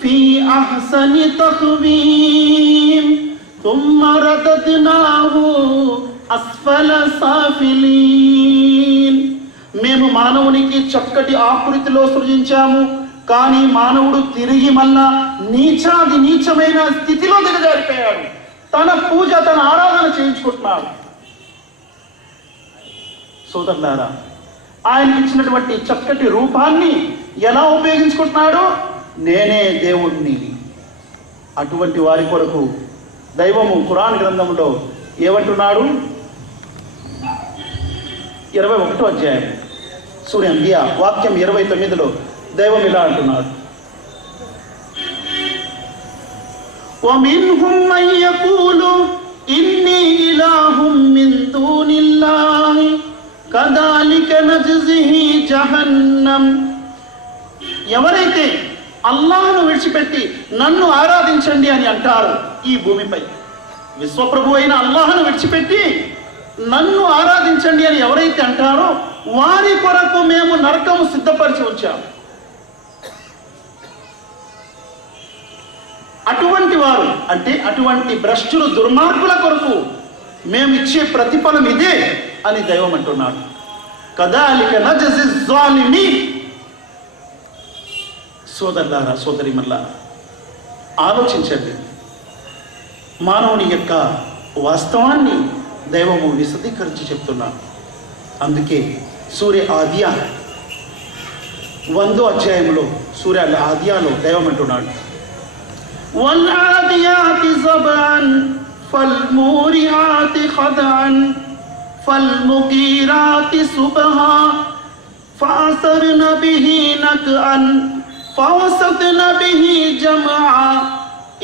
ఫీ అహ్సని తఖ్వీమ్ థుమ్మ రదద్నాహు అస్ఫల సాఫిలీన్. మేము మానవునికి చక్కటి ఆకృతిలో సృజించాము, కానీ మానవుడు తిరిగి మళ్ళా నీచాది నీచమైన స్థితిలో దిగజారిపోయాడు. తన పూజ, తన ఆరాధన చేయించుకుంటున్నాడు. సోదరులారా, ఆయనకి ఇచ్చినటువంటి చక్కటి రూపాన్ని ఎలా ఉపయోగించుకుంటున్నాడు? నేనే దేవుణ్ణి. అటువంటి వారి కొరకు దైవము ఖురాన్ గ్రంథంలో ఏమంటున్నాడు? 21వ అధ్యాయం సూర అంబియా వాక్యం 29లో దైవం ఇలా అంటున్నాడు: وَمِنْهُمْ مَنْ يَقُولُ إِنِّي إِلَٰهٌ مِّن دُونِ اللَّهِ كَذَٰلِكَ نَجْزِهِ جَهَنَّمَ. ఎవరైతే అల్లాహ్ను విడిచిపెట్టి నన్ను ఆరాధించండి అని అంటారు ఈ భూమిపై, విశ్వప్రభు అయిన అల్లాహ్ను విడిచిపెట్టి నన్ను ఆరాధించండి అని ఎవరైతే అంటారో వారి కొరకు మేము నరకము సిద్ధపరిచి ఉంచాము. అటువంటి వారు అంటే అటువంటి భ్రష్టులు, దుర్మార్గుల కొరకు మేమిచ్చే ప్రతిఫలం ఇదే అని దైవం అంటున్నాడు. కదాలిక నజజి జ్వాలిమీన్. సోదరులారా, సోదరిమల్లారా, ఆలోచించండి. మానవుని యొక్క వాస్తవాన్ని దైవము విశదీకరించి చెప్తున్నాడు. అందుకే సూర్య ఆదియా 100వ అధ్యాయంలో సూర్య ఆదియాలో దైవం అంటున్నాడు: వల్ఆదియాతి జబఅన్ ఫల్మూరియాతి ఖదఅన్ ఫల్ముగీరాతి సుబ్హా ఫఅసర్న బిహి నక్అన్ ఫవసత్న బిహి జమఅ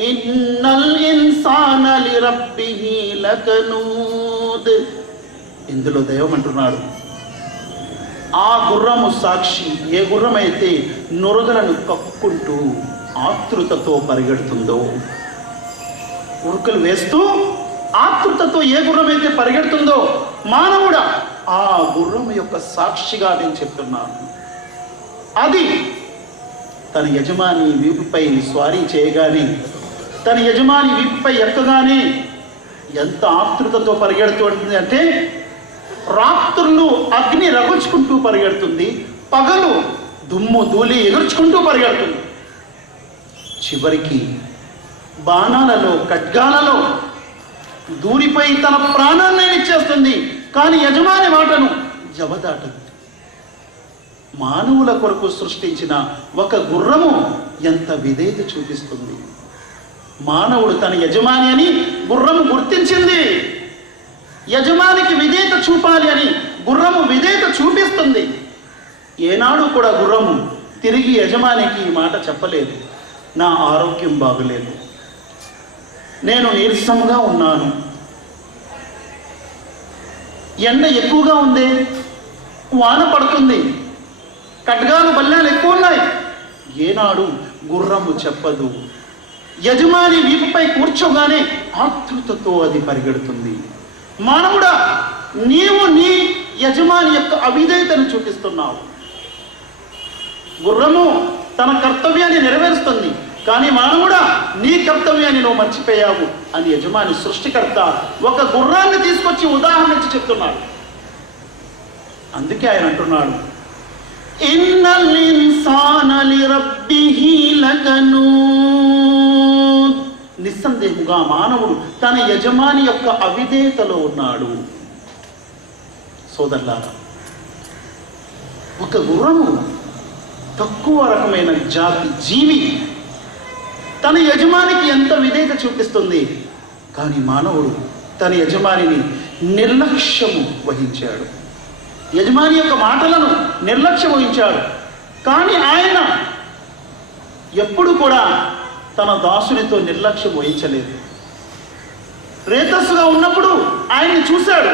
ఇన్నల్ ఇన్సాన లిరబ్బిహి లకనూద్. ఇందులో దైవం అంటున్నాడు, ఆ గుర్రము సాక్షి, ఏ గుర్రమైతే నురగలను కక్కుంటూ ఆతృతతో పరిగెడుతుందో, ఉరుకులు వేస్తూ ఆతృతతో ఏ గుర్రమైతే పరిగెడుతుందో, మానవుడా ఆ గుర్రం యొక్క సాక్షిగా నేను చెప్తున్నాను. అది తన యజమాని వీపుపై స్వారీ చేయగానే, తన యజమాని వీపుపై ఎక్కగానే ఎంత ఆతృతతో పరిగెడుతుంది అంటే, రాత్రులు అగ్ని రగుచుకుంటూ పరిగెడుతుంది, పగలు దుమ్ము ధూళి ఎగుర్చుకుంటూ పరిగెడుతుంది. చివరికి బాణాలలో, ఖడ్గాలలో దూరిపై తన ప్రాణాన్ని ఇచ్చేస్తుంది, కానీ యజమాని మాటను జవదాటదు. మానవుల కొరకు సృష్టించిన ఒక గుర్రము ఎంత విధేయత చూపిస్తుంది. మానవుడు తన యజమాని అని గుర్రము గుర్తించింది. యజమానికి విధేయత చూపాలి అని గుర్రము విధేయత చూపిస్తుంది. ఏనాడు కూడా గుర్రము తిరిగి యజమానికి ఈ మాట చెప్పలేదు: నా ఆరోగ్యం బాగలేదు, నేను నీరసంగా ఉన్నాను, ఎండ ఎక్కువగా ఉంది, వాన పడుతుంది, ఖడ్గాలు బల్లాలు ఎక్కువ ఉన్నాయి. ఏనాడు గుర్రము చెప్పదు. యజమాని వీపుపై కూర్చోగానే ఆతృతతో అది పరిగెడుతుంది. మానవుడా, నీవు నీ యజమాని యొక్క అవిధేయతను చూపిస్తున్నావు. గుర్రము తన కర్తవ్యాన్ని నెరవేరుస్తుంది, కానీ మానవుడా నీ కర్తవ్యాన్ని నువ్వు మర్చిపోయావు అని యజమాని సృష్టికర్త ఒక గుర్రాన్ని తీసుకొచ్చి ఉదాహరణించి చెప్తున్నాడు. అందుకే ఆయన అంటున్నాడు: ఇన్నల్ ఇన్సాన లిరబ్బిహి లకనూద్. నిస్సందేహంగా మానవుడు తన యజమాని యొక్క అవిధేయతలో ఉన్నాడు. సోదరులారా, ఒక గుర్రము తక్కువ రకమైన జాతి జీవి తన యజమానికి ఎంత విధేయత చూపిస్తుంది, కానీ మానవుడు తన యజమానిని నిర్లక్ష్యము వహించాడు. యజమాని యొక్క మాటలను నిర్లక్ష్యం వహించాడు. కానీ ఆయన ఎప్పుడు కూడా తన దాసునితో నిర్లక్ష్యం వహించలేదు. రేతస్సుగా ఉన్నప్పుడు ఆయన్ని చూశాడు,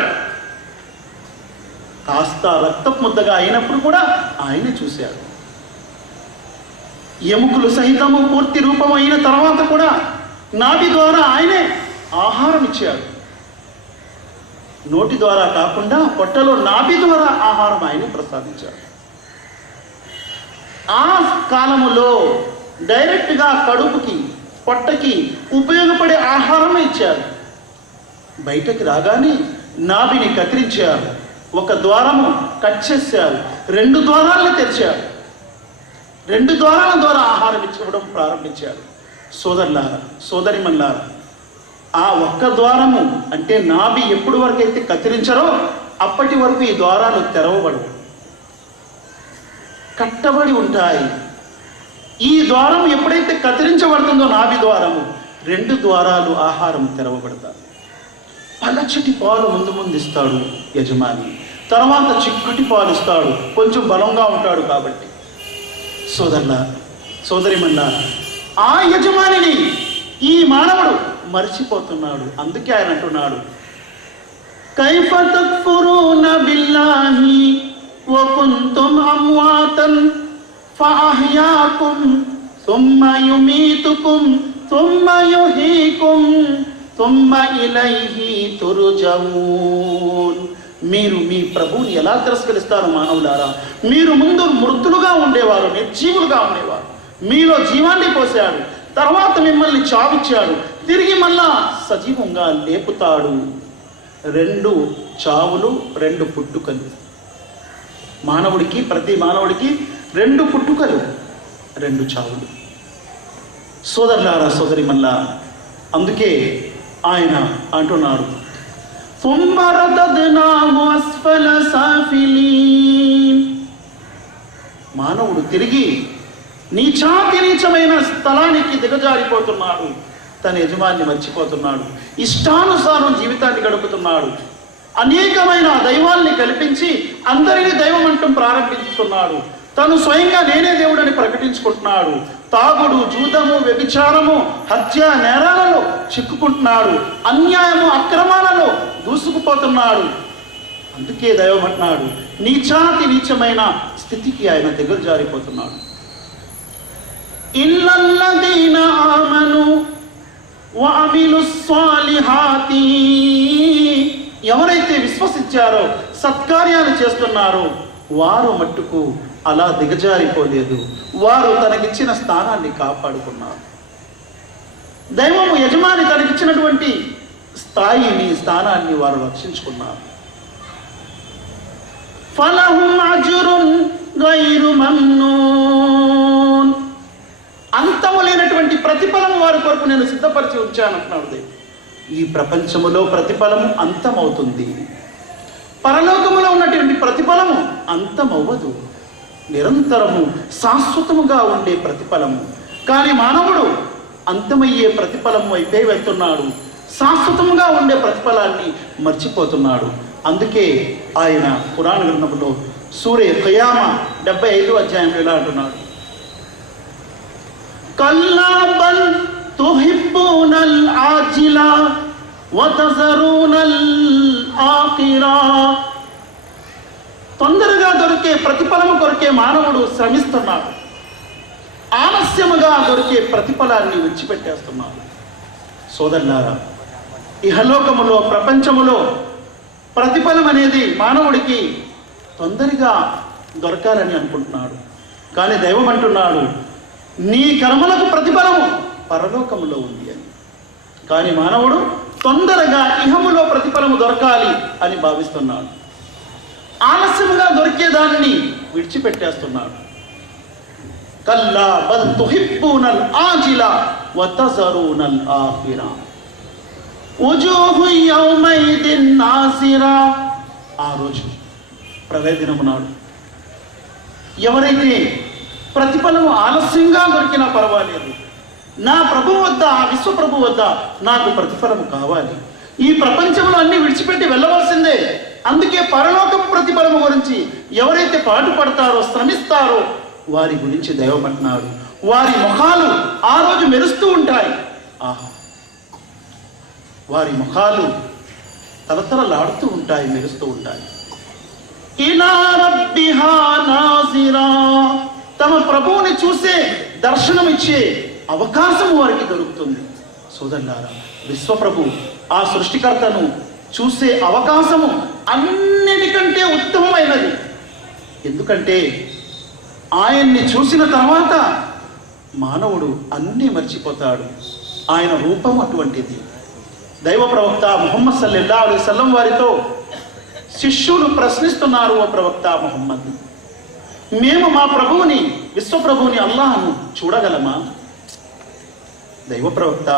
కాస్త రక్తపు ముద్దగా అయినప్పుడు కూడా ఆయన్ని చూశాడు. ఎముకలు సహితము పూర్తి రూపం అయిన తర్వాత కూడా నాభి ద్వారా ఆయనే ఆహారం ఇచ్చాడు. నోటి ద్వారా కాకుండా పొట్టలో నాభి ద్వారా ఆహారం ఆయన ప్రసాదించాడు. ఆ కాలములో డైరెక్ట్గా కడుపుకి, పొట్టకి ఉపయోగపడే ఆహారం ఇచ్చారు. బయటకి రాగానే నాభిని కత్తిరించారు, ఒక ద్వారము కట్ చేశారు, 2 ద్వారాలను తెరిచారు, 2 ద్వారాల ద్వారా ఆహారం ఇవ్వడం ప్రారంభించారు. సోదరులారా, సోదరిమల్లారా, ఆ ఒక్క ద్వారము అంటే నాభి ఎప్పటి వరకు అయితే కత్తిరించారో అప్పటి వరకు ఈ ద్వారాలు తెరవబడవు, కట్టబడి ఉంటాయి. ఈ ద్వారం ఎప్పుడైతే కత్తిరించబడుతుందో నాభి ద్వారము, 2 ద్వారాలు ఆహారం తెరవబడతారు. పలచటి పాలు ముందు ఇస్తాడు యజమాని, తర్వాత చిక్కటి పాలు ఇస్తాడు, కొంచెం బలంగా ఉంటాడు కాబట్టి. సోదరిమల్లారా, ఆ యజమానిని ఈ మానవుడు మర్చిపోతున్నాడు. అందుకే ఆయన అంటున్నాడు, కైఫ తక్ఫురూన బిల్లాహి వ కుంతుం అమ్వాతన్ ఫఅహ్యాకుం థుమ్మ యుమీతుకుం థుమ్మ యుహీకుం థుమ్మ ఇలైహి తుర్జఊన్. మీరు మీ ప్రభువుని ఎలా తిరస్కరిస్తారు మానవులారా? మీరు ముందు మృతులుగా ఉండేవారు, నిర్జీవులుగా ఉండేవారు. మీలో జీవాన్ని పోసాడు, తర్వాత మిమ్మల్ని చావిచ్చాడు, తిరిగి మళ్ళా సజీవంగా లేపుతాడు. 2 చావులు, 2 పుట్టుకలు. ప్రతి మానవుడికి 2 పుట్టుకలు, 2 చావులు. సోదరులారా, సోదరిమల్లారా, అందుకే ఆయన అంటున్నాడు, మానవుడు తిరిగి నీచమైన స్థలానికి దిగజారిపోతున్నాడు. తన యజమాన్ని మర్చిపోతున్నాడు, ఇష్టానుసారం జీవితాన్ని గడుపుతున్నాడు. అనేకమైన దైవాల్ని కల్పించి అందరినీ దైవం అంటూ ప్రారంభిస్తున్నాడు. తను స్వయంగా నేనే దేవుడని ప్రకటించుకుంటున్నాడు. తాగుడు, జూదము, వ్యభిచారము, హత్య నేరాలలో చిక్కుకుంటున్నాడు. అన్యాయము, అక్రమాలలో దూసుకుపోతున్నాడు. అందుకే దైవం అంటున్నాడు, నీచమైన స్థితికి ఆయన దిగజారిపోతున్నాడు. ఇల్లల్లదీన ఆమను వఅమిలుస్సాలిహాతి, ఎవరైతే విశ్వసించారో సత్కార్యాలు చేస్తున్నారో వారు మట్టుకు అలా దిగజారిపోలేదు. వారు తనకిచ్చిన స్థానాన్ని కాపాడుకున్నారు. దైవము యజమాని తనకిచ్చినటువంటి స్థానాన్ని వారు రక్షించుకున్నారు. ఫలహుం అజ్రున్ గైరు మమ్నూన్, అంతము లేనటువంటి ప్రతిఫలం వారి కొరకు నేను సిద్ధపరిచి ఉంచానంటున్నాడు దేవుడు. ఈ ప్రపంచములో ప్రతిఫలము అంతమవుతుంది, పరలోకములో ఉన్నటువంటి ప్రతిఫలము అంతమవ్వదు. నిరంతరము శాశ్వతముగా ఉండే ప్రతిఫలము. కానీ మానవుడు అంతమయ్యే ప్రతిఫలం వైపే వెళ్తున్నాడు, శాశ్వతముగా ఉండే ప్రతిఫలాన్ని మర్చిపోతున్నాడు. అందుకే ఆయన పురాణ గ్రంథంలో సూరే ఖియామా 75వ అధ్యాయంలో ఇలా అంటున్నాడు, కల్లా బల్ తుహిబ్బూనల్ ఆజిలా వతజరూనల్ ఆఖిరా. తొందరగా దొరికే ప్రతిఫలము కొరకే మానవుడు శ్రమిస్తున్నాడు, ఆలస్యముగా దొరికే ప్రతిఫలాన్ని విడిచిపెట్టేస్తున్నాడు. సోదరులారా, ఇహలోకములో ప్రపంచములో ప్రతిఫలం అనేది మానవుడికి తొందరగా దొరకాలని అనుకుంటున్నాడు. కానీ దైవం అంటున్నాడు, నీ కర్మలకు ప్రతిఫలము పరలోకములో ఉంది అని. కానీ మానవుడు తొందరగా ఇహములో ప్రతిఫలము దొరకాలి అని భావిస్తున్నాడు, ఆలస్యముగా దొరికే దానిని విడిచిపెట్టేస్తున్నాడు. కల్లా బల్ తుహిబ్బూనల్ ఆజిలా వతజరూనల్ ఆఖిరా ఉజూహు యౌమైదిన్ నాసిరా. ఆ రోజు ప్రళయ దినము నాడు ఎవరైతే ప్రతిఫలము ఆలస్యంగా దొరికినా పర్వాలేదు, నా ప్రభు వద్ద, ఆ విశ్వప్రభు వద్ద నాకు ప్రతిఫలము కావాలి, ఈ ప్రపంచంలో అన్ని విడిచిపెట్టి వెళ్ళవలసిందే. అందుకే పరలోకపు ప్రతిఫలము గురించి ఎవరైతే పాటుపడతారో, శ్రమిస్తారో వారి గురించి దైవం అంటున్నాడు, వారి ముఖాలు ఆ రోజు మెరుస్తూ ఉంటాయి. ఆహా, వారి ముఖాలు తలతలలాడుతూ ఉంటాయి, మెరుస్తూ ఉంటాయి. ఇలా రబ్బిహా నాజిరా, తమ ప్రభువుని చూసే, దర్శనం ఇచ్చే అవకాశం వారికి దొరుకుతుంది. సోదరులారా, విశ్వప్రభు ఆ సృష్టికర్తను చూసే అవకాశము అన్నిటికంటే ఉత్తమమైనది. ఎందుకంటే ఆయన్ని చూసిన తర్వాత మానవుడు అన్నీ మర్చిపోతాడు. ఆయన రూపం అటువంటిది. దైవ ప్రవక్త ముహమ్మద్ సల్లల్లాహు అలైహి వసల్లం వారితో శిష్యులు ప్రశ్నిస్తున్నారు, ఓ ప్రవక్త ముహమ్మద్, మేము మా ప్రభువుని, విశ్వప్రభువుని అల్లాహ్ను చూడగలమా? దైవ ప్రవక్త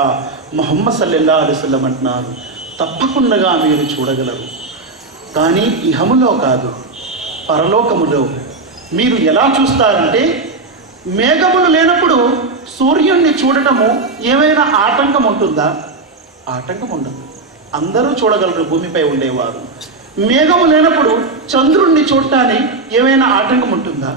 ముహమ్మద్ సల్లల్లాహు అలైహి వసల్లం అంటున్నారు, తప్పకుండా మీరు చూడగలరు, కానీ ఇహములో కాదు, పరలోకములో. మీరు ఎలా చూస్తారంటే మేఘములు లేనప్పుడు సూర్యుడిని చూడటము ఏమైనా ఆటంకం ఉంటుందా? ఆటంకం ఉండదు, అందరూ చూడగలరు భూమిపై ఉండేవారు. మేఘము లేనప్పుడు చంద్రుణ్ణి చూడటానికి ఏమైనా ఆటంకం ఉంటుందా?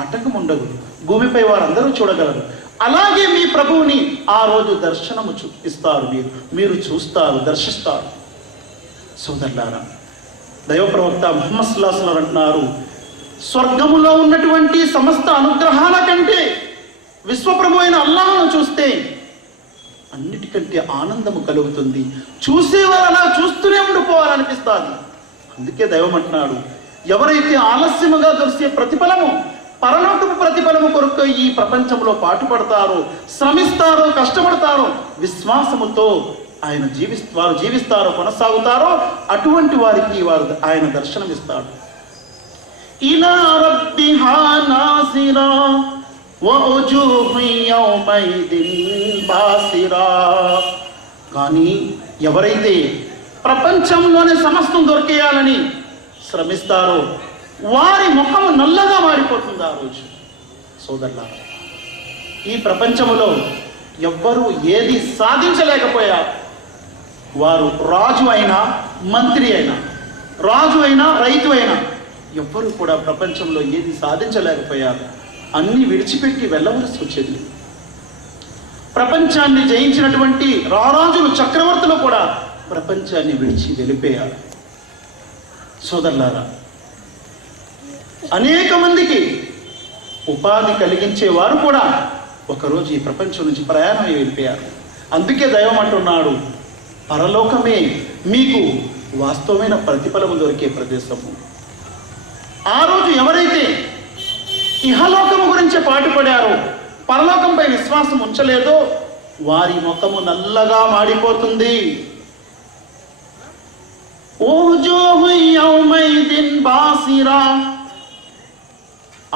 ఆటంకం ఉండదు, భూమిపై వారందరూ చూడగలరు. అలాగే మీ ప్రభువుని ఆ రోజు దర్శనము ఇస్తారు, మీరు చూస్తారు, దర్శిస్తారు. సోదరులారా, దైవ ప్రవక్త ముహమ్మద్ సల్లల్లాహు అలైహి వసల్లం అంటున్నారు, స్వర్గములో ఉన్నటువంటి సమస్త అనుగ్రహాల కంటే విశ్వప్రభు అయిన అల్లాహ్ను చూస్తే అన్నిటికంటే ఆనందము కలుగుతుంది. చూసేవారు అలా చూస్తూనే ఉండిపోవాలనిపిస్తుంది. అందుకే దైవం అంటున్నాడు, ఎవరైతే ఆలస్యముగా దొరికే ప్రతిఫలము పరలోకపు ప్రతిఫలము కొరకు ఈ ప్రపంచంలో పాటుపడతారో, శ్రమిస్తారో, కష్టపడతారో, విశ్వాసముతో వారు జీవిస్తారో, కొనసాగుతారో, అటువంటి వారికి ఆయన దర్శనమిస్తాడు. ఇలా రబ్బిహా నాసిరా వజూహు యౌమైదిన్ బాసిరా. కానీ ఎవరైతే ప్రపంచంలోనే సమస్తం దొరికేయాలని శ్రమిస్తారో వారి ముఖము నల్లగా మారిపోతుంది ఆ రోజు. సోదరులారా, ఈ ప్రపంచంలో ఎవ్వరూ ఏది సాధించలేకపోయారు. వారు రాజు అయినా, మంత్రి అయినా, రాజు అయినా, రైతు అయినా ఎవ్వరూ కూడా ప్రపంచంలో ఏది సాధించలేకపోయారు. అన్నీ విడిచిపెట్టి వెళ్ళవలసి వచ్చేది. ప్రపంచాన్ని జయించినటువంటి రారాజులు, చక్రవర్తులు కూడా ప్రపంచాన్ని విడిచి వెళ్ళిపోయారు. సోదరులారా, అనేక మందికి ఉపాధి కలిగించేవారు కూడా ఒకరోజు ఈ ప్రపంచం నుంచి ప్రయాణం వెళ్ళిపోయారు. అందుకే దైవం అంటున్నాడు, పరలోకమే మీకు వాస్తవమైన ప్రతిఫలము దొరికే ప్రదేశము. ఆ రోజు ఎవరైతే ఇహలోకము గురించి పాటుపడారో, పరలోకంపై విశ్వాసం ఉంచలేదో వారి ముఖము నల్లగా మాడిపోతుంది.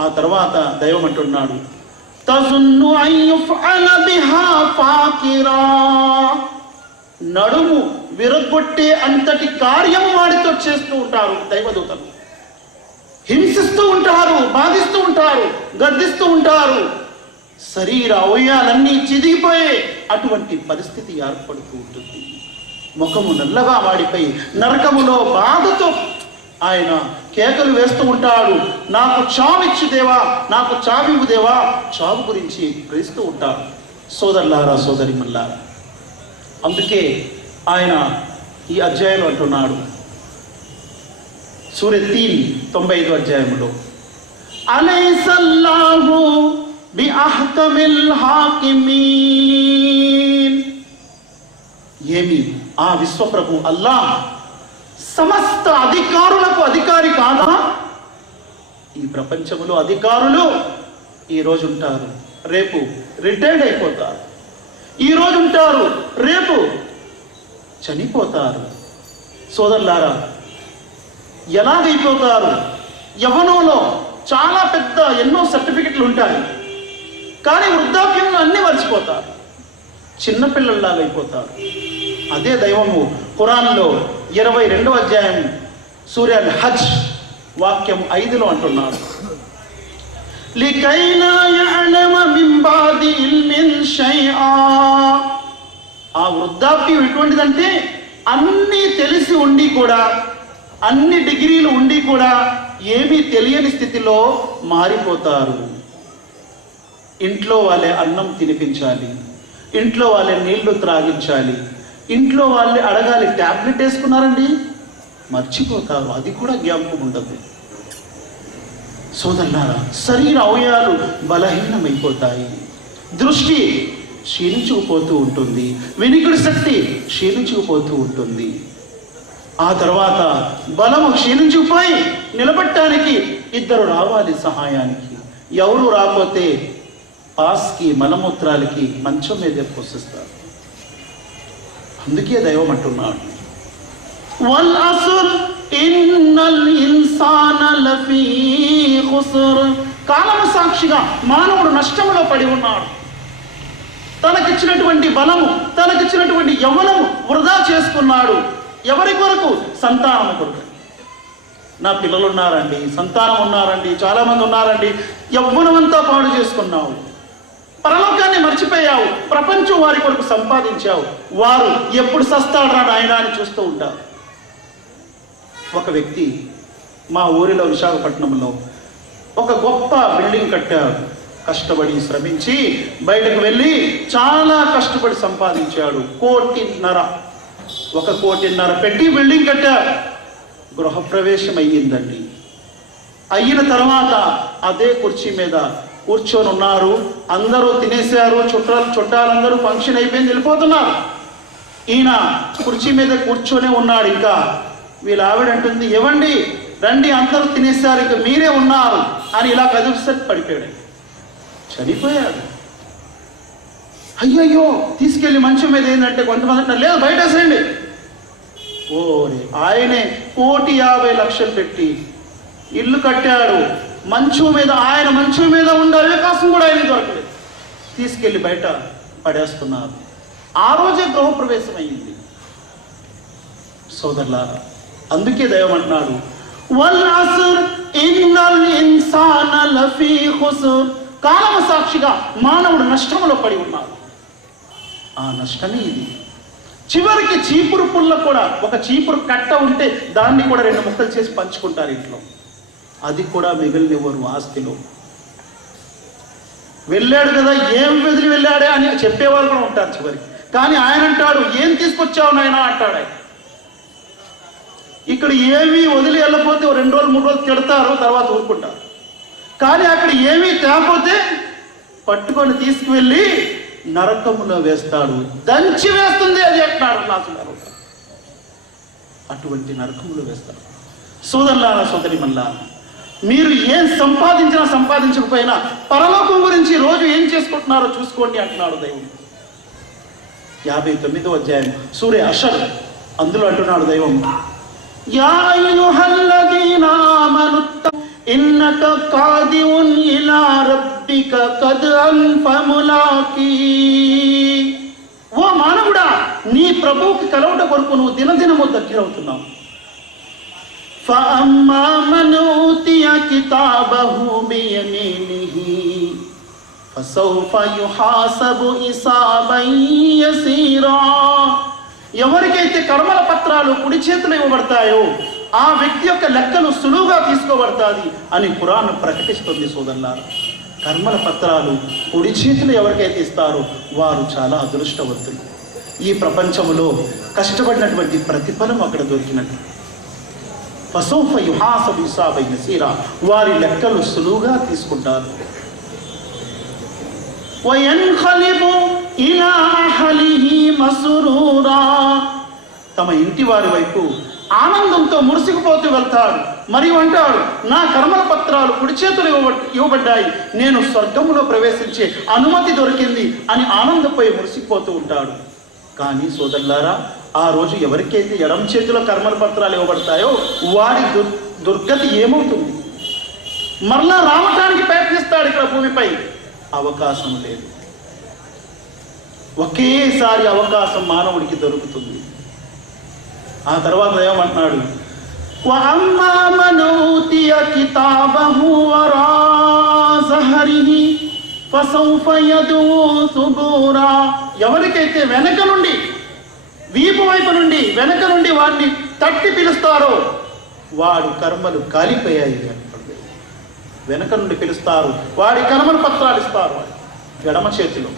ఆ తర్వాత దైవం అంటున్నాడు, తజున్ను అన్ యుఫ్అల బిహా ఫాకిరా. నడుము విరగొట్టే అంతటి కార్యము వాడితో చేస్తూ ఉంటారు దైవదూతలు. హింసిస్తూ ఉంటారు, బాధిస్తూ ఉంటారు, గద్దిస్తూ ఉంటారు. శరీర అవయవాలన్నీ చిదిగిపోయే అటువంటి పరిస్థితి ఏర్పడుతూ ఉంటుంది. ముఖము నల్లగా వాడిపోయి నరకములో బాధతో ఆయన కేకలు వేస్తూ ఉంటాడు, నాకు చావిచ్చు దేవా, నాకు చావివు దేవా. చావు గురించి ప్రేస్తూ ఉంటాడు. సోదరులారా, సోదరిమల్లారా, అందుకే ఆయన ఈ అధ్యాయంలో అంటున్నాడు, సూర 95 అధ్యాయంలో, అలైసల్లాహు బిఅహ్కమిల్ హాకిమీన్. ఏమి ఆ విశ్వప్రభు అల్లాహ్ సమస్త అధికారులకు అధికారి కాదా? ఈ ప్రపంచంలో అధికారులు ఈరోజు ఉంటారు, రేపు రిటైర్డ్ అయిపోతారు. ఈరోజు ఉంటారు, రేపు చనిపోతారు. సోదరులారా, ఎలాగైపోతారు? యవ్వనంలో చాలా పెద్ద ఎన్నో సర్టిఫికెట్లు ఉంటాయి, కానీ వృద్ధాప్యంలో అన్నీ మర్చిపోతారు, చిన్నపిల్లల్లాగా అయిపోతారు. అదే దైవము ఖురాన్లో 22వ అధ్యాయం సూరా హజ్ వాక్యం 5లో అంటున్నాడు, లికైనా యఅలమ మిన్ బాది ఇల్మిన్ షైఆ. ఆ వృద్ధాప్యం ఎటువంటిదంటే అన్నీ తెలిసి ఉండి కూడా, అన్ని డిగ్రీలు ఉండి కూడా ఏమీ తెలియని స్థితిలో మారిపోతారు. ఇంట్లో వాళ్ళే అన్నం తినిపించాలి, ఇంట్లో వాళ్ళే నీళ్లు త్రాగించాలి, ఇంట్లో వాళ్ళే అడగాలి, ట్యాబ్లెట్ వేసుకున్నారండి, మర్చిపోతారు, అది కూడా జ్ఞాపకం ఉండదు. సోదరులారా, శరీర అవయవాలు బలహీనమైపోతాయి, దృష్టి క్షీణించుకుపోతూ ఉంటుంది, వినికిడి శక్తి క్షీణించుకుపోతూ ఉంటుంది. ఆ తర్వాత బలము క్షీణించుకుపోయి నిలబడటానికి ఇద్దరు రావాలి సహాయానికి. ఎవరు రాకపోతే పాస్కి, మలమూత్రాలకి మంచం మీద పోషిస్తారు. అందుకే దైవం అంటున్నాడు, వల్ అస్ర్ ఇన్నల్ ఇన్సాన లఫీ ఖుస్ర్. కాలము సాక్షిగా మానవుడు నష్టములో పడి ఉన్నాడు. తనకిచ్చినటువంటి బలము, తనకిచ్చినటువంటి యవ్వనము వృధా చేసుకున్నాడు. ఎవరి కొరకు? సంతానము కొరకు. నా పిల్లలు ఉన్నారండి, సంతానం ఉన్నారండి, చాలామంది ఉన్నారండి, యవ్వనమంతా పాడు చేసుకున్నావు, పరలోకాన్ని మర్చిపోయావు, ప్రపంచం వారి కొరకు సంపాదించావు, వారు ఎప్పుడు సస్తాడరా నాయన అని చూస్తూ ఉంటారు. ఒక వ్యక్తి మా ఊరిలో విశాఖపట్నంలో ఒక గొప్ప బిల్డింగ్ కట్టాడు. కష్టపడి శ్రమించి బయటకు వెళ్ళి చాలా కష్టపడి సంపాదించాడు. 1.5 కోటి పెట్టి బిల్డింగ్ కట్టాడు. గృహప్రవేశం అయ్యిందండి. అయిన తర్వాత అదే కుర్చీ మీద కూర్చొని ఉన్నారు. అందరూ తినేశారు. చుట్టాలందరూ ఫంక్షన్ అయిపోయింది, వెళ్ళిపోతున్నారు. ఈయన కుర్చీ మీద కూర్చొనే ఉన్నాడు. ఇంకా వీళ్ళ ఆవిడ అంటుంది, ఏవండి రండి, అందరూ తినేశారు, ఇక మీరే ఉన్నారు అని ఇలా కదులుసరి పడిపోయాడు. చనిపోయాడు. అయ్యయ్యో తీసుకెళ్ళి మంచం మీద ఏంటంటే కొంతమంది అంటారు, లేదు బయట వేసేయండి. ఓరే, ఆయనే 1,50,00,000 పెట్టి ఇల్లు కట్టాడు. ఆయన మంచం మీద ఉండే అవకాశం కూడా ఆయన దొరకలేదు. తీసుకెళ్ళి బయట పడేస్తున్నారు. ఆ రోజే గృహప్రవేశం అయ్యింది. సోదరులారా, అందుకే దైవం అంటున్నాడు, వల్ అస్ర్ ఇన్నల్ ఇన్సాన లఫీ ఖుస్ర్. కాలమ సాక్షిగా మానవుడు నష్టంలో పడి ఉన్నాడు. ఆ నష్టమే ఇది. చివరికి చీపురు పుల్ల కూడా, ఒక చీపురు కట్ట ఉంటే దాన్ని కూడా 2 ముక్కలు చేసి పంచుకుంటారు ఇంట్లో. అది కూడా మిగిలినవారు ఆస్తిలో. వెళ్ళాడు కదా, ఏం వదిలి వెళ్ళాడే అని చెప్పేవాళ్ళు కూడా ఉంటారు చివరికి. కానీ ఆయన అంటాడు, ఏం తీసుకొచ్చావు నాయనా అంటాడు ఆయన. ఇక్కడ ఏమీ వదిలి వెళ్ళకపోతే 2 రోజులు 3 రోజులు తిడతారు, తర్వాత ఊరుకుంటారు. కానీ అక్కడ ఏమీ తేకపోతే పట్టుకొని తీసుకువెళ్ళి నరకములో వేస్తాడు. దంచి వేస్తుంది అది అంటున్నాడు నాసుగారు. అటువంటి నరకములో వేస్తాడు. సోదరులారా, సోదరిమణులారా, మీరు ఏం సంపాదించకపోయినా పరలోకం గురించి రోజు ఏం చేసుకుంటున్నారో చూసుకోండి అంటున్నాడు దైవం. 59వ అధ్యాయం సూరే అషర్, అందులో అంటున్నాడు దైవం, యా అయ్యుహల్లదీనా ఆమను ఇన్నక కాదిఉన్ ఇలా రబ్బిక కద్అన్ ఫములాకి. ఓ మానవుడా, నీ ప్రభువుకి కలవట కొరకు నువ్వు దినదినము దగ్గరవుతున్నావు. ఫఅమ్మా మన్ ఊతియ కితాబహు బియమీనిహి ఫసౌఫ యుహాసబు హిసాబన్ యసీరా. ఎవరికైతే కర్మల పత్రాలు కుడి చేతులు ఇవ్వబడతాయో ఆ వ్యక్తి యొక్క లెక్కలు సులువుగా తీసుకోబడతాది అని ఖురాన్ ప్రకటిస్తుంది. సోదరులారా, కర్మల పత్రాలు కుడి చేతులు ఎవరికైతే ఇస్తారో వారు చాలా అదృష్టవంతులు. ఈ ప్రపంచంలో కష్టపడినటువంటి ప్రతిఫలం అక్కడ దొరికినట్టు. ఫసౌఫ యుహాసబు హిసాబన్ యసీరా, వారి లెక్కలు సులువుగా తీసుకుంటారు. వయన్ఖలిబు ఇలా అహ్లిహి మస్రూరా, తమ ఇంటి వారి వైపు ఆనందంతో మురిసిపోతూ వెళ్తాడు. మరియు అంటాడు, నా కర్మల పత్రాలు కుడి చేతులు ఇవ్వబడ్డాయి, నేను స్వర్గంలో ప్రవేశించే అనుమతి దొరికింది అని ఆనందపోయి మురిసిపోతూ ఉంటాడు. కానీ సోదరులారా, ఆ రోజు ఎవరికైతే ఎడమ చేతిలో కర్మల పత్రాలు ఇవ్వబడతాయో వారి దుర్గతి ఏమవుతుంది? మరలా రావటానికి ప్రయత్నిస్తాడు. ఇక్కడ భూమిపై అవకాశం లేదు. ఒకేసారి అవకాశం మానవుడికి దొరుకుతుంది. ఆ తర్వాత ఏమంటున్నాడు, వఅమ్మా మన్ ఊతియ కితాబహు వరా జహరిహి ఫసౌఫ యదూ సుబూరా. ఎవరికైతే వెనక నుండి, వీపు వైపు నుండి, వెనక నుండి వాడిని తట్టి పిలుస్తారో వాడి కర్మలు కాలిపోయాయి. వెనక నుండి పిలుస్తారు, వాడి కర్మల పత్రాలు ఇస్తారు ఎడమ చేతిలో.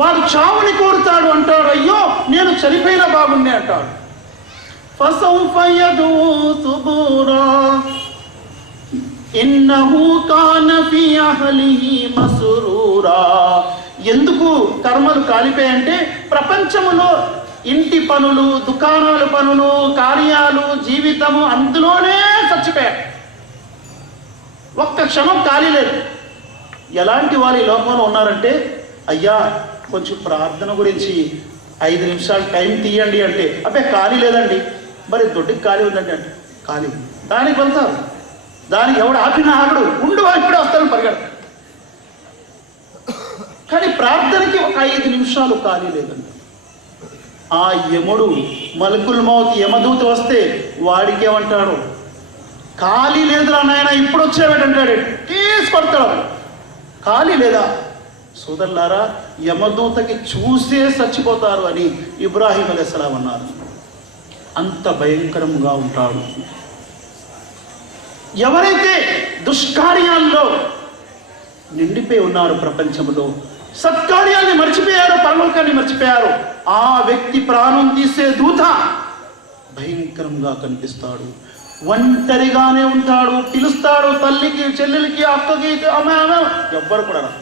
వాడు చావుని కోరుతాడు, అంటాడు, అయ్యో నేను చనిపోయినా బాగుండే అంటాడు. ఫసౌఫ యదూ సుబూరా ఇన్నహు కాన ఫీ అహ్లిహి మస్రూరా. ఎందుకు కర్మలు కాలిపోయాయంటే ప్రపంచములో ఇంటి పనులు, దుకాణాల పనులు, కార్యాలు, జీవితము అందులోనే చచ్చిపోయాడు. ఒక్క క్షణం ఖాళీ లేదు. ఎలాంటి వాళ్ళు ఈ లోకంలో ఉన్నారంటే, అయ్యా కొంచెం ప్రార్థన గురించి 5 నిమిషాలు టైం తీయండి అంటే, అబ్బే ఖాళీ లేదండి, మరి దొడ్డికి ఖాళీ ఉందండి అంటే ఖాళీ. దానికి వెళ్తారు. దానికి ఎవడు ఆపినా ఆగడు, ఉండు ఇప్పుడే వస్తాను పరిగెడతారు. కానీ ప్రార్థనకి ఒక 5 నిమిషాలు ఖాళీ లేదండి. ఆ యముడు మలకుల్ మౌత్ యమదూత వస్తే వాడికి ఏమంటాడు, ఖాళీ లేదురా నాయన, ఇప్పుడు వచ్చేవాడంటాడు, కేసు కొడతాడు. ఖాళీ లేదా? సోదరులారా, యమదూతకి చూసే చచ్చిపోతారు అని ఇబ్రాహీం అలైహిస్సలాం అన్నారు. అంత భయంకరంగా ఉంటాడు. ఎవరైతే దుష్కార్యాల్లో నిండిపోయి ఉన్నారు, ప్రపంచంలో సత్కార్యాన్ని మర్చిపోయారు, పరలోకాన్ని మర్చిపోయారు, ఆ వ్యక్తి ప్రాణం తీసే దూత భయంకరంగా కనిపిస్తాడు. ఒంటరిగానే ఉంటాడు, పిలుస్తాడు తల్లికి, చెల్లెలికి, అక్కకి, ఆమె ఎవ్వరు కూడా రాదు.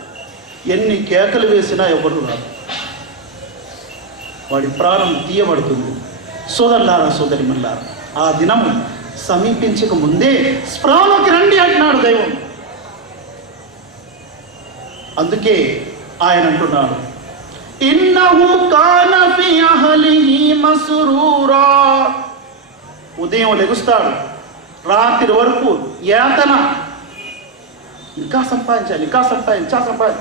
ఎన్ని కేకలు వేసినా ఎవ్వరు రాదు. వాడి ప్రాణం తీయబడుతుంది. సోదరులారా, సోదరిమల్లారా, ఆ దినం సమీపించక ముందే స్పృహలోకి రండి అంటున్నాడు దైవం. అందుకే ఆయన అంటున్నాడు, ఇన్నహు కాన ఫీ అహ్లిహి మస్రూరా. ఉదయం లెగుస్తాడు, రాత్రి వరకు యాతన, ఇంకా సంపాదించాలి, ఇంకా సంపాదించాలి.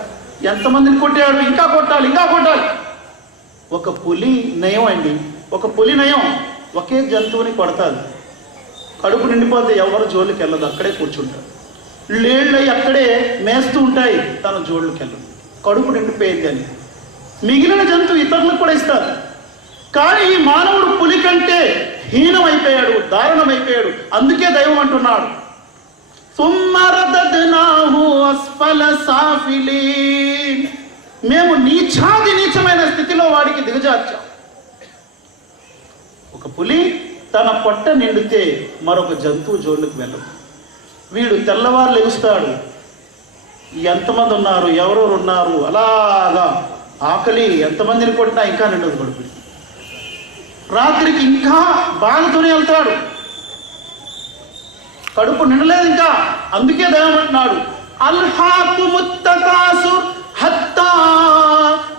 ఎంతమందిని కొట్టాడు, ఇంకా కొట్టాలి. ఒక పులి నయం అండి, ఒక పులి నయం ఒకే జంతువుని కొడతాడు, కడుపు నిండిపోతే ఎవరు జోలికి వెళ్ళదు, అక్కడే కూర్చుంటాడు. లేళ్ళు అక్కడే మేస్తూ ఉంటాయి, తన జోళ్ళకి వెళ్ళదు, కడుపు నిండిపోయింది అని. మిగిలిన జంతువు ఇతరులకు కూడా ఇస్తారు. కానీ ఈ మానవుడు పులి కంటే హీనమైపోయాడు, దారుణమైపోయాడు. అందుకే దైవం అంటున్నాడు, మేము నీచమైన స్థితిలో వాడికి దిగజార్చాం. ఒక పులి తన పొట్ట నిండితే మరొక జంతువు జోళ్ళకి వెళ్ళదు. వీడు తెల్లవారు లెగుస్తాడు, ఎంతమంది ఉన్నారు, ఎవరెవరు ఉన్నారు, అలాగా ఆకలి ఎంతమందిని కొట్టినా ఇంకా నిండదు కడుపు. రాత్రికి ఇంకా బాగాతోనే వెళ్తాడు, కడుపు నిండలేదు ఇంకా. అందుకే దైవం అంటున్నాడు, అల్హాకుముత్ తకాసుర్ హత్తా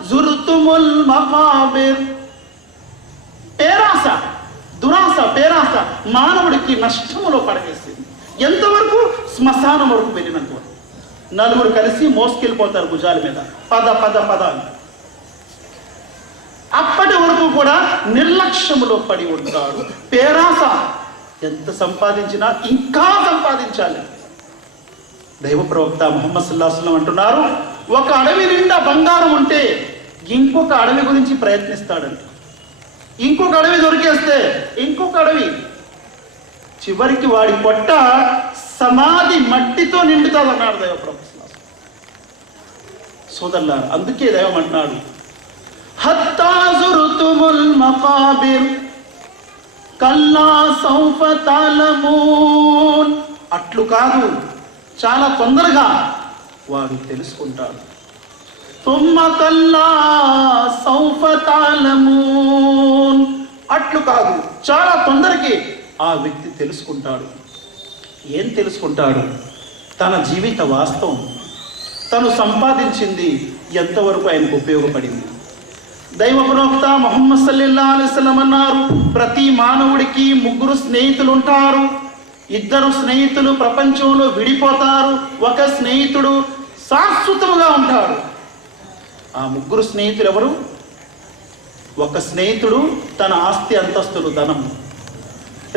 జుర్తుముల్ మకాబిర్. పేరాస మానవుడికి నష్టములో పడవేసింది. ఎంతవరకు? శ్మశానం వరకు వెళ్ళినంత వరకు. నలుగురు కలిసి మోసుకెళ్ళిపోతారు భుజాల మీద, పద అని. అప్పటి వరకు కూడా నిర్లక్ష్యములో పడి ఉంటాడు. పేరాస, ఎంత సంపాదించినా ఇంకా సంపాదించాలి. దైవ ప్రవక్త ముహమ్మద్ సల్లల్లాహు అలైహి వసల్లం అంటున్నారు, ఒక అడవి నిండా బంగారం ఉంటే ఇంకొక అడవి గురించి ప్రయత్నిస్తాడంట. ఇంకొక అడవి దొరికేస్తే ఇంకొక అడవి, చివరికి వాడి పొట్ట సమాధి మట్టితో నిండుతుంది అన్నాడు దైవ ప్రవక్త. సోదరులారా, అందుకే దైవం అంటున్నాడు, హత్తా జుర్తుముల్ మకాబిర్ కల్లా సౌఫ తాలమూన్. అట్లు కాదు, చాలా తొందరగా వాడు తెలుసుకుంటాడు. తుమ్మ కల్లా సౌఫ తాలమూన్. అట్లు కాదు, చాలా తొందరకి ఆ వ్యక్తి తెలుసుకుంటాడు. ఏం తెలుసుకుంటాడు? తన జీవిత వాస్తవం, తను సంపాదించింది ఎంతవరకు ఆయనకు ఉపయోగపడింది. దైవ ప్రవక్త ముహమ్మద్ సల్లల్లాహు అలైహి వసల్లం అన్నారు, ప్రతి మానవుడికి 3 స్నేహితులు ఉంటారు. 2 స్నేహితులు ప్రపంచంలో విడిపోతారు, ఒక స్నేహితుడు శాశ్వతముగా ఉంటాడు. ఆ 3 స్నేహితులు ఎవరు? ఒక స్నేహితుడు తన ఆస్తి అంతస్తులు, ధనం.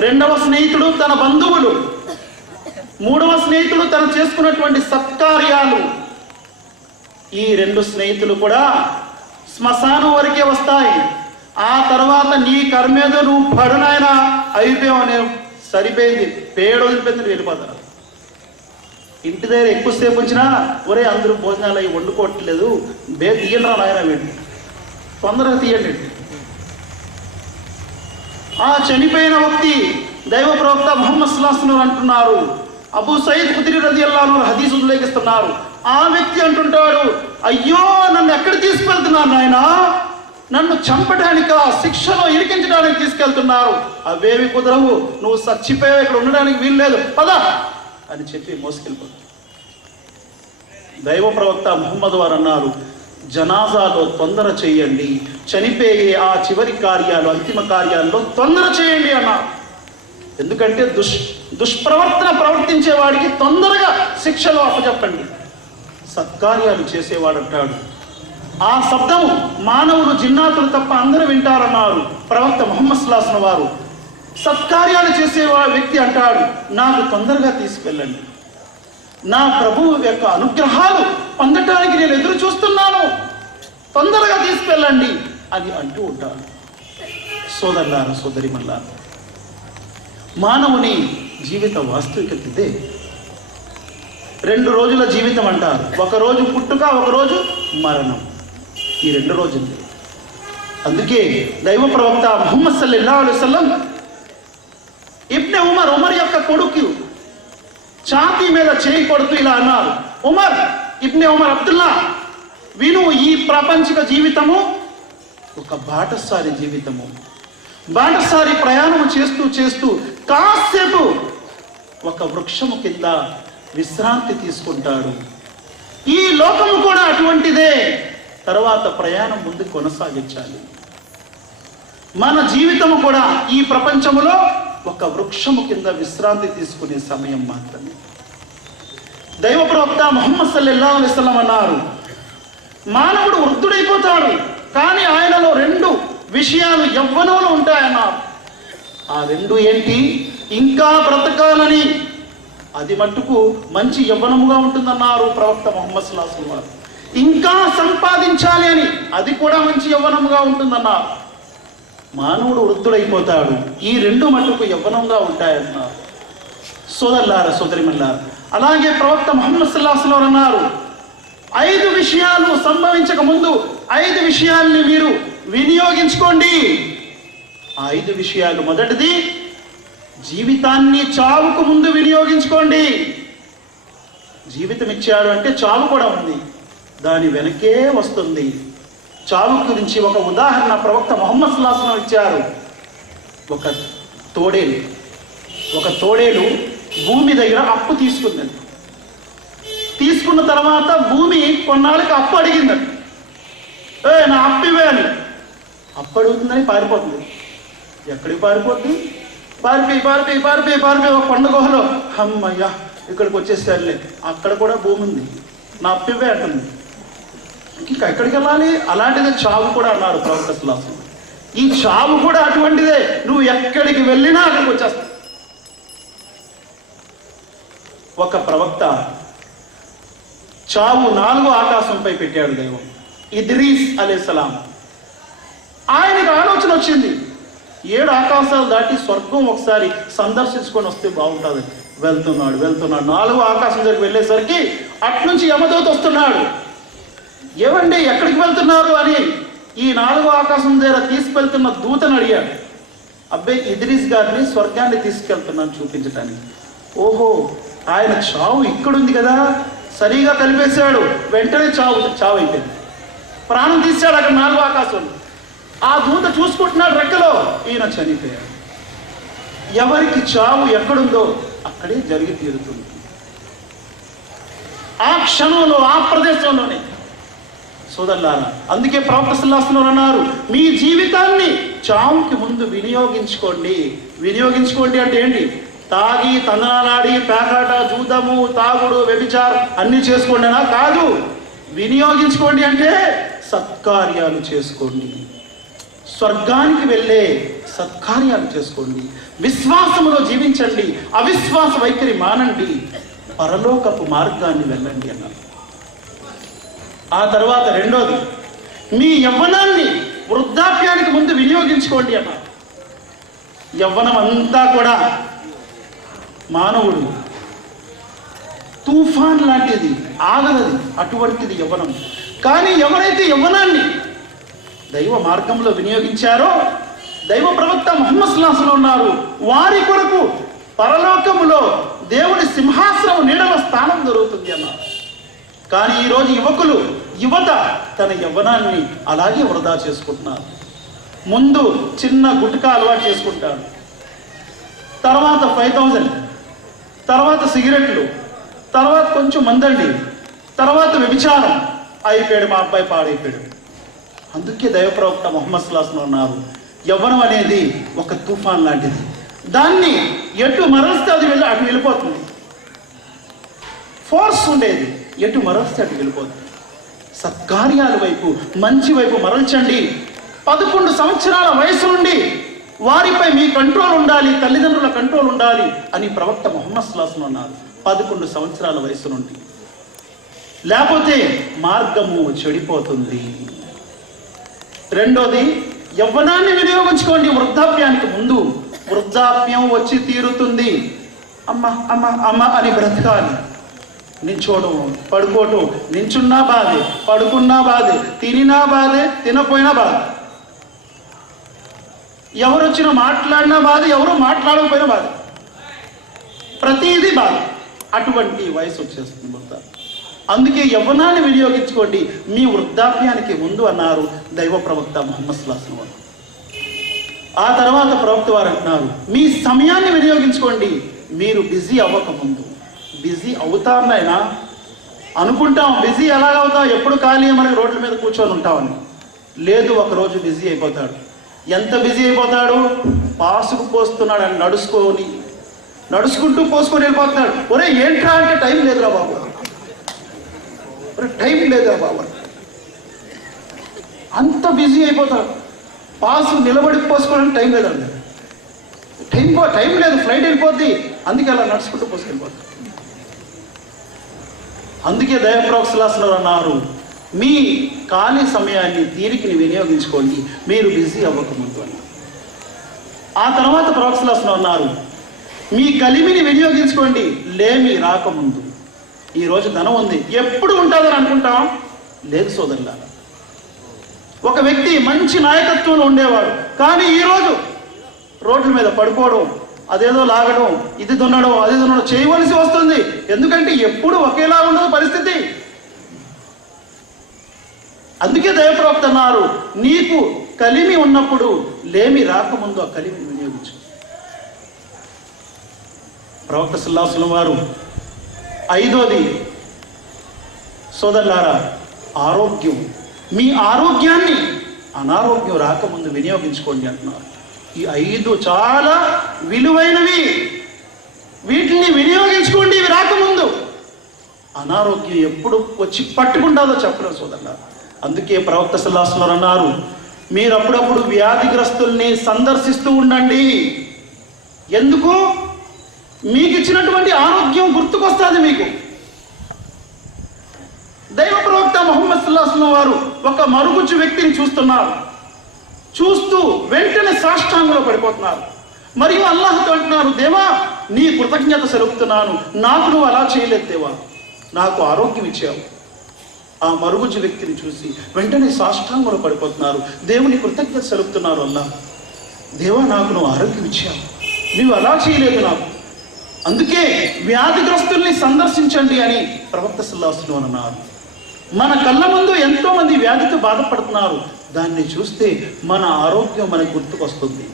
2వ స్నేహితుడు తన బంధువులు. 3వ స్నేహితుడు తను చేసుకున్నటువంటి సత్కార్యాలు. ఈ 2 స్నేహితులు కూడా శ్మశానం వరకే వస్తాయి. ఆ తర్వాత నీ కర్మేదో నువ్వు పడునైనా అయిపోయావనే, సరిపోయింది, పేడ వదిలిపెత్తి వెళ్ళిపోతారు. ఇంటి దగ్గర ఎక్కువసేపు వచ్చినా, ఒరే అందరూ భోజనాలు అవి వండుకోవట్లేదు, తీయండి రా నాయన, వీడి తొందరగా తీయండి. ఆ చనిపోయిన వ్యక్తి దైవ ప్రవక్త ముహమ్మద్ సల్లల్లాహు అలైహి వసల్లం అంటున్నారు, అబూ సయీద్ ఖుద్రీ రలియల్లాహు అన్హు హదీస్ ఉల్లేఖిస్తున్నారు. ఆ వ్యక్తి అంటుంటాడు, అయ్యో నన్ను ఎక్కడ తీసుకెళ్తున్నారు నాయన, నన్ను చంపడానికి, ఆ శిక్షలో ఇరికించడానికి తీసుకెళ్తున్నారు, అవేవి కుదరవు, నువ్వు చచ్చిపోయావు, ఇక్కడ ఉండడానికి వీల్లేదు, పద అని చెప్పి మోసుకెళ్ళిపోతాడు. దైవ ప్రవక్త ముహమ్మద్ వారు అన్నారు, జనాజాలో తొందర చేయండి, చనిపోయే ఆ చివరి కార్యాలు, అంతిమ కార్యాల్లో తొందర చేయండి అన్నారు. ఎందుకంటే దుష్ప్రవర్తన ప్రవర్తించే వాడికి తొందరగా శిక్షలో అప్పచెప్పండి. సత్కార్యాలు చేసేవాడు అంటాడు, ఆ శబ్దం మానవులు, జిన్నాతులు తప్ప అందరూ వింటారన్నారు ప్రవక్త ముహమ్మద్ సల్లల్లాహు అలైహి వసల్లం వారు. సత్కార్యాలు చేసే వ్యక్తి అంటాడు, నాకు తొందరగా తీసుకెళ్ళండి, నా ప్రభువు యొక్క అనుగ్రహాలు పొందటానికి నేను ఎదురు చూస్తున్నాను, తొందరగా తీసుకెళ్ళండి అని అంటూ ఉంటాడు. సోదరులారా, సోదరిమల్లారా, మానవుని జీవిత వాస్తవికత ఇదే. 2 రోజుల జీవితం అంటారు. ఒకరోజు పుట్టుక, ఒకరోజు మరణం. ఈ 2 రోజులు. అందుకే దైవ ప్రవక్త ముహమ్మద్ సల్లల్లాహు అలైహి వసల్లం ఇబ్నే ఉమర్ యొక్క కొడుకు ఛాతీ మీద చేయి కొడుతూ ఇలా అన్నారు, ఇబ్నే ఉమర్ అబ్దుల్లా, విను, ఈ ప్రాపంచిక జీవితము ఒక బాటసారి జీవితము. బాటసారి ప్రయాణం చేస్తూ చేస్తూ కాసేపు ఒక వృక్షము కింద విశ్రాంతి తీసుకుంటాడు. ఈ లోకము కూడా అటువంటిదే. తర్వాత ప్రయాణం ముందు కొనసాగించాలి. మన జీవితము కూడా ఈ ప్రపంచములో ఒక వృక్షము కింద విశ్రాంతి తీసుకునే సమయం మాత్రమే. దైవ ప్రవక్త ముహమ్మద్ సల్లల్లాహు అలైహి వసల్లం అన్నారు, మానవుడు వృద్ధుడైపోతాడు, కానీ ఆయనలో 2 విషయాలు యవ్వనంలో ఉంటాయన్నారు. ఆ 2 ఏంటి? ఇంకా బ్రతకాలని, అది మట్టుకు మంచి యవ్వనముగా ఉంటుందన్నారు ప్రవక్త ముహమ్మద్ సల్లల్లాహు అలైహి వసల్లం. ఇంకా సంపాదించాలి అని, అది కూడా మంచి యవ్వనముగా ఉంటుందన్నారు. మానవుడు వృద్ధుడైపోతాడు, ఈ 2 మట్టుకు యవ్వనంగా ఉంటాయన్నారు. సోదరులారా, సోదరిమల్లారా, అలాగే ప్రవక్త ముహమ్మద్ సల్లల్లాహు అలైహి వసల్లం అన్నారు, 5 విషయాలు సంభవించక ముందు 5 విషయాల్ని మీరు వినియోగించుకోండి. ఆ 5 విషయాలు, మొదటిది జీవితాన్ని చావుకు ముందు వినియోగించుకోండి. జీవితం ఇచ్చాడు అంటే చావు కూడా ఉంది, దాని వెనకే వస్తుంది. చావు గురించి ఒక ఉదాహరణ ప్రవక్త ముహమ్మద్ సల్లల్లాహు అలైహి వసల్లం ఇచ్చారు. ఒక తోడేలు భూమి దగ్గర అప్పు తీసుకుందండి. తీసుకున్న తర్వాత భూమి కొన్నాళ్ళకి అప్పు అడిగిందండి. నా అప్పు ఇవే అని. అప్పు అడుగుతుందని పారిపోతుంది. ఎక్కడికి పారిపోతుంది? పారిపోయి ఒక కొండ గుహలో, అమ్మయ్యా ఇక్కడికి వచ్చేసారులే, అక్కడ కూడా భూమి ఉంది, నా అప్పు ఇవే అంటుంది. ఇంకా ఎక్కడికి వెళ్ళాలి? అలాంటిదే చావు కూడా అన్నారు ప్రవక్త సల్లల్లాహు అలైహి వసల్లం. ఈ చావు కూడా అటువంటిదే, నువ్వు ఎక్కడికి వెళ్ళినా అక్కడికి వచ్చేస్తావు. ఒక ప్రవక్త చావు 4వ ఆకాశంపై పెట్టాడు దైవం, ఇద్రీస్ అలైహిస్సలాం. ఆయనకు ఆలోచన వచ్చింది, 7 ఆకాశాలు దాటి స్వర్గం ఒకసారి సందర్శించుకొని వస్తే బాగుంటుంది. వెళ్తున్నాడు 4వ ఆకాశం దగ్గరికి వెళ్ళేసరికి అట్నుంచి యమదూత వస్తున్నాడు. ఏమండి ఎక్కడికి వెళ్తున్నారు అని ఈ 4వ ఆకాశం దగ్గర తీసుకెళ్తున్న దూతను అడిగాడు. అబ్బాయి, ఇద్రీస్ గారిని స్వర్గాన్ని తీసుకెళ్తున్నాను చూపించటానికి. ఓహో, ఆయన చావు ఇక్కడుంది కదా, సరిగా కలిపేశాడు. వెంటనే చావు అయిపోయింది. ప్రాణం తీశాడు అక్కడ 4వ ఆకాశంలో. ఆ దూత చూసుకుంటున్నాడు రెక్కలో, ఈయన చనిపోయాడు. ఎవరికి చావు ఎక్కడుందో అక్కడే జరిగి తీరుతుంది. ఆ క్షణంలో, ఆ ప్రదేశంలోనే. సోదరులారా, అందుకే ప్రవక్త సల్లల్లాహు అలైహి వసల్లం అన్నారు, మీ జీవితాన్ని చావుకి ముందు వినియోగించుకోండి. వినియోగించుకోండి అంటే ఏంటి? తాగి తందనాలాడి పేకాట, జూదము, తాగుడు, వ్యభిచారం అన్ని చేసుకోండి అనా? కాదు. వినియోగించుకోండి అంటే సత్కార్యాలు చేసుకోండి, స్వర్గానికి వెళ్ళే సత్కార్యాలు చేసుకోండి, విశ్వాసములో జీవించండి, అవిశ్వాస వైఖరి మానండి, పరలోకపు మార్గాన్ని వెళ్ళండి అన్నారు. ఆ తర్వాత 2వది, మీ యవ్వనాన్ని వృద్ధాప్యానికి ముందు వినియోగించుకోండి అన్నారు. యవ్వనం అంతా కూడా మానవుడు తుఫాన్ లాంటిది, ఆగలది, అటువంటిది యవ్వనం. కానీ ఎవరైతే యవ్వనాన్ని దైవ మార్గంలో వినియోగించారో, దైవ ప్రవక్త ముహమ్మద్ సల్లల్లాహు అలైహి వసల్లం ఉన్నారు, వారి కొరకు పరలోకములో దేవుని సింహాసనం నీడలో స్థానం దొరుకుతుంది అన్నారు. కానీ ఈరోజు యువత తన యవ్వనాన్ని అలాగే వృధా చేసుకుంటున్నారు. ముందు చిన్న గుట్కా అలవాటు చేసుకుంటాడు, తర్వాత 5000, తర్వాత సిగరెట్లు, తర్వాత కొంచెం మందండి, తర్వాత వ్యభిచారం. అయిపోయాడు, మా అబ్బాయి పాడైపోయాడు. అందుకే దైవ ప్రవక్త ముహమ్మద్ సల్లల్లాహు అలైహి వసల్లం అన్నారు, యవ్వనం అనేది ఒక తుఫాన్ లాంటిది, దాన్ని ఎటు మరలిస్తే అది అటు వెళ్ళిపోతుంది. ఫోర్స్ ఉండేది, ఎటు మరలిస్తే అటు వెళ్ళిపోతుంది. సత్కార్యాల వైపు, మంచి వైపు మరల్చండి. 11 సంవత్సరాల వయసు నుండి వారిపై మీ కంట్రోల్ ఉండాలి, తల్లిదండ్రుల కంట్రోల్ ఉండాలి అని ప్రవక్త ముహమ్మద్ సల్లల్లాహు అలైహి వసల్లం అన్నారు 11 సంవత్సరాల వయసు నుండి. లేకపోతే మార్గము చెడిపోతుంది. రెండోది, యవ్వనాన్ని వినియోగించుకోండి. వృద్ధాప్యానికి ముందు వృద్ధాప్యం వచ్చి తీరుతుంది. అమ్మ అమ్మ అమ్మ అని బ్రతకాలి. నించోవడం, పడుకోవటం, నించున్నా బాధే, పడుకున్నా బాధే, తినినా బాధే, తినపోయినా బాధే, ఎవరు వచ్చినా మాట్లాడినా బాధ, ఎవరు మాట్లాడకపోయినా బాధ, ప్రతిదీ బాధ. అటువంటి వయసు వచ్చేస్తుంది వృద్ధాప్యం. అందుకే యవ్వనాన్ని వినియోగించుకోండి మీ వృద్ధాప్యానికి ముందు అన్నారు దైవ ప్రవక్త ముహమ్మద్ సల్లల్లాహు అలైహి వసల్లం. ఆ తర్వాత ప్రవక్త వారు అంటున్నారు, మీ సమయాన్ని వినియోగించుకోండి మీరు బిజీ అవ్వకముందు. బిజీ అవుతానైనా అనుకుంటాం, బిజీ ఎలాగవుతాం, ఎప్పుడు ఖాళీ మనకి రోడ్ల మీద కూర్చొని ఉంటామని. లేదు, ఒకరోజు బిజీ అయిపోతాడు. ఎంత బిజీ అయిపోతాడు? పాసుకు పోస్తున్నాడు అని నడుచుకుంటూ పోసుకొని వెళ్ళిపోతున్నాడు. ఒరే ఏంట్రా అంటే టైం లేదురా బాబు, టైం లేదురా బాబు, అంత బిజీ అయిపోతాడు. పాసు నిలబడి పోసుకోవడానికి టైం లేదండి, టైం లేదు, ఫ్లైట్ వెళ్ళిపోద్ది, అందుకే అలా నడుచుకుంటూ పోసుకెళ్ళిపోతాడు. అందుకే దైవ ప్రవక్త సల్లల్లాహు అలైహి వసల్లం అన్నారు, మీ ఖాళీ సమయాన్ని తీరికని వినియోగించుకోండి మీరు బిజీ అవ్వకముందు అని. ఆ తర్వాత ప్రవక్త సల్లల్లాహు అలైహి వసల్లం అన్నారు, మీ కలిమిని వినియోగించుకోండి లేమి రాకముందు. ఈరోజు ధనం ఉంది, ఎప్పుడు ఉంటుందని అనుకుంటాం, లేదు సోదరులారా. ఒక వ్యక్తి మంచి నాయకత్వంలో ఉండేవాడు, కానీ ఈరోజు రోడ్ల మీద పడుకోవడం, అదేదో లాగడం, ఇది దున్నడం, అది దున్నడం చేయవలసి వస్తుంది. ఎందుకంటే ఎప్పుడు ఒకేలా ఉండదు పరిస్థితి. అందుకే దైవప్రవక్త అన్నారు, నీకు కలిమి ఉన్నప్పుడు లేమి రాకముందు ఆ కలిమిని వినియోగించు. ప్రవక్త సల్లల్లాహు అలైహి వసల్లం వారు ఐదోది సోదరులారా ఆరోగ్యం. మీ ఆరోగ్యాన్ని అనారోగ్యం రాకముందు వినియోగించుకోండి అంటున్నారు. ఈ 5 చాలా విలువైనవి, వీటిని వినియోగించుకోండి ఇవి రాకముందు. అనారోగ్యం ఎప్పుడు వచ్చి పట్టుకుంటుందో చెప్పడం సోదరులారా. అందుకే ప్రవక్త సల్లల్లాహు అలైహి వసల్లం అన్నారు, మీరు అప్పుడప్పుడు వ్యాధిగ్రస్తుల్ని సందర్శిస్తూ ఉండండి. ఎందుకు? మీకు ఇచ్చినటువంటి ఆరోగ్యం గుర్తుకొస్తుంది మీకు. దైవ ప్రవక్త ముహమ్మద్ సల్లల్లాహు అలైహి వసల్లం వారు ఒక మరుగుజ్జు వ్యక్తిని చూస్తున్నారు. చూస్తూ వెంటనే సాష్టాంగంలో పడిపోతున్నారు. మరియు అల్లాహ్తో అంటున్నారు, దేవా నీ కృతజ్ఞత సెలుపుతున్నాను, నాకు నువ్వు అలా చేయలేదు దేవా, నాకు ఆరోగ్యం ఇచ్చావు. ఆ మరుగుజ్జు వ్యక్తిని చూసి వెంటనే సాష్టాంగంలో పడిపోతున్నారు, దేవుని కృతజ్ఞత సెలుపుతున్నారు. అల్లాహ్, దేవా నాకు నువ్వు ఆరోగ్యం ఇచ్చావు, నువ్వు అలా చేయలేదు నాకు. అందుకే వ్యాధిగ్రస్తుల్ని సందర్శించండి అని ప్రవక్త సల్లల్లాహు అలైహి వసల్లం అన్నారు. మన కళ్ళ ముందు ఎంతో మంది వ్యాధితో బాధపడుతున్నారు, దాన్ని చూస్తే మన ఆరోగ్యం మనకు గుర్తుకొస్తుంది.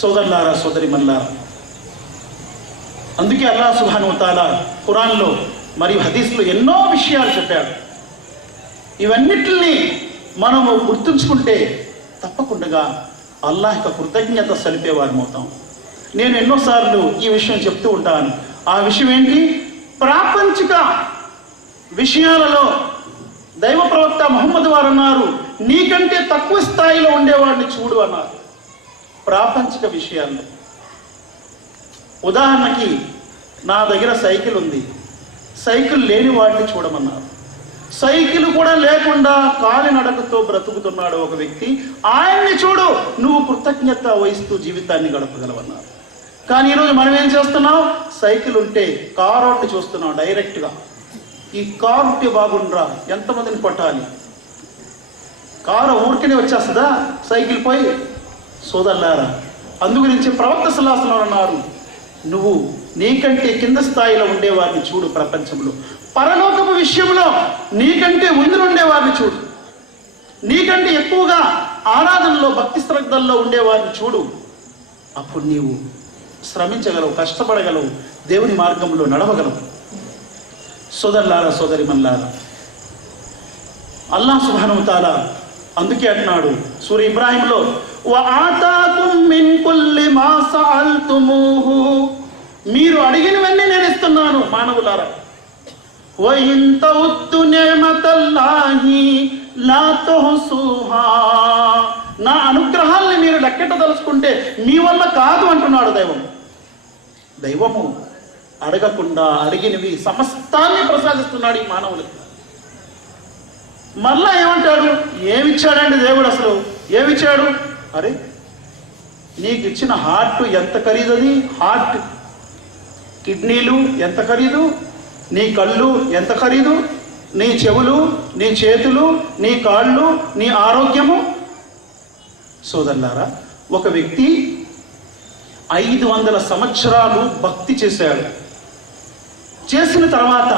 సోదరులారా సోదరిమల్లారా, అందుకే అల్లాహ్ సుబ్హానహు వ తఆలా ఖురాన్లో మరియు హదీస్లో ఎన్నో విషయాలు చెప్పాడు. ఇవన్నిటిని మనము గుర్తుంచుకుంటే తప్పకుండా అల్లాహ్ యొక్క కృతజ్ఞత సలిపేవారం అవుతాం. నేను ఎన్నోసార్లు ఈ విషయం చెప్తూ ఉంటాను. ఆ విషయం ఏంటి? ప్రాపంచిక విషయాలలో దైవ ప్రవక్త ముహమ్మద్ వారు అన్నారు, నీకంటే తక్కువ స్థాయిలో ఉండేవాడిని చూడు అన్నారు. ప్రాపంచిక విషయాల్లో ఉదాహరణకి నా దగ్గర సైకిల్ ఉంది, సైకిల్ లేని వాడిని చూడమన్నారు. సైకిల్ కూడా లేకుండా కాలినడకతో బ్రతుకుతున్నాడు ఒక వ్యక్తి, ఆయన్ని చూడు, నువ్వు కృతజ్ఞత వహిస్తూ జీవితాన్ని గడపగలవన్నారు. కానీ ఈరోజు మనం ఏం చేస్తున్నాం? సైకిల్ ఉంటే కారోడ్ని చూస్తున్నాం డైరెక్ట్గా. ఈ కారు ఉంటే బాగుండ్రా, ఎంతమందిని కొట్టాలి? కారు ఊరికనే వచ్చేస్తుందా సైకిల్ పోయి? సోదరులారా, అందుగురించి ప్రవక్త సల్లల్లాహు అలైహి వసల్లం అన్నారు, నువ్వు నీకంటే కింద స్థాయిలో ఉండేవారిని చూడు ప్రపంచంలో. పరలోకపు విషయంలో నీకంటే ముందు ఉండేవారిని చూడు. నీకంటే ఎక్కువగా ఆరాధనలో భక్తి శ్రద్ధల్లో ఉండేవారిని చూడు. అప్పుడు నీవు శ్రమించగలవు, కష్టపడగలవు, దేవుని మార్గంలో నడవగలవు. సోదరులారా సోదరిమల్లారా, అల్లాహ్ సుబ్హానహు వ తఆలా అందుకే అంటున్నాడు సూర ఇబ్రాహీంలో, వఆతాకుం మిన్ కుల్లి మా సఅల్తుమూహు, మీరు అడిగినవన్నీ నేను ఇస్తున్నాను మానవులారా. వఇన్ తఉద్దు నిఅమతల్లాహి లా తుహ్సుహా, నా అనుగ్రహాల్ని మీరు లెక్కెట్టదలుచుకుంటే మీ వల్ల కాదు అంటున్నాడు దైవము అడగకుండా అడిగినవి సమస్తాన్ని ప్రసాదిస్తున్నాడు ఈ మానవులకి. మళ్ళా ఏమంటాడు? ఏమిచ్చాడండి దేవుడు? అసలు ఏమిచ్చాడు? అరే, నీకు ఇచ్చిన హార్ట్ ఎంత ఖరీదది? హార్ట్, కిడ్నీలు ఎంత ఖరీదు? నీ కళ్ళు ఎంత ఖరీదు? నీ చెవులు, నీ చేతులు, నీ కాళ్ళు, నీ ఆరోగ్యము. సోదరులారా, ఒక వ్యక్తి 500 సంవత్సరాలు భక్తి చేశాడు. చేసిన తర్వాత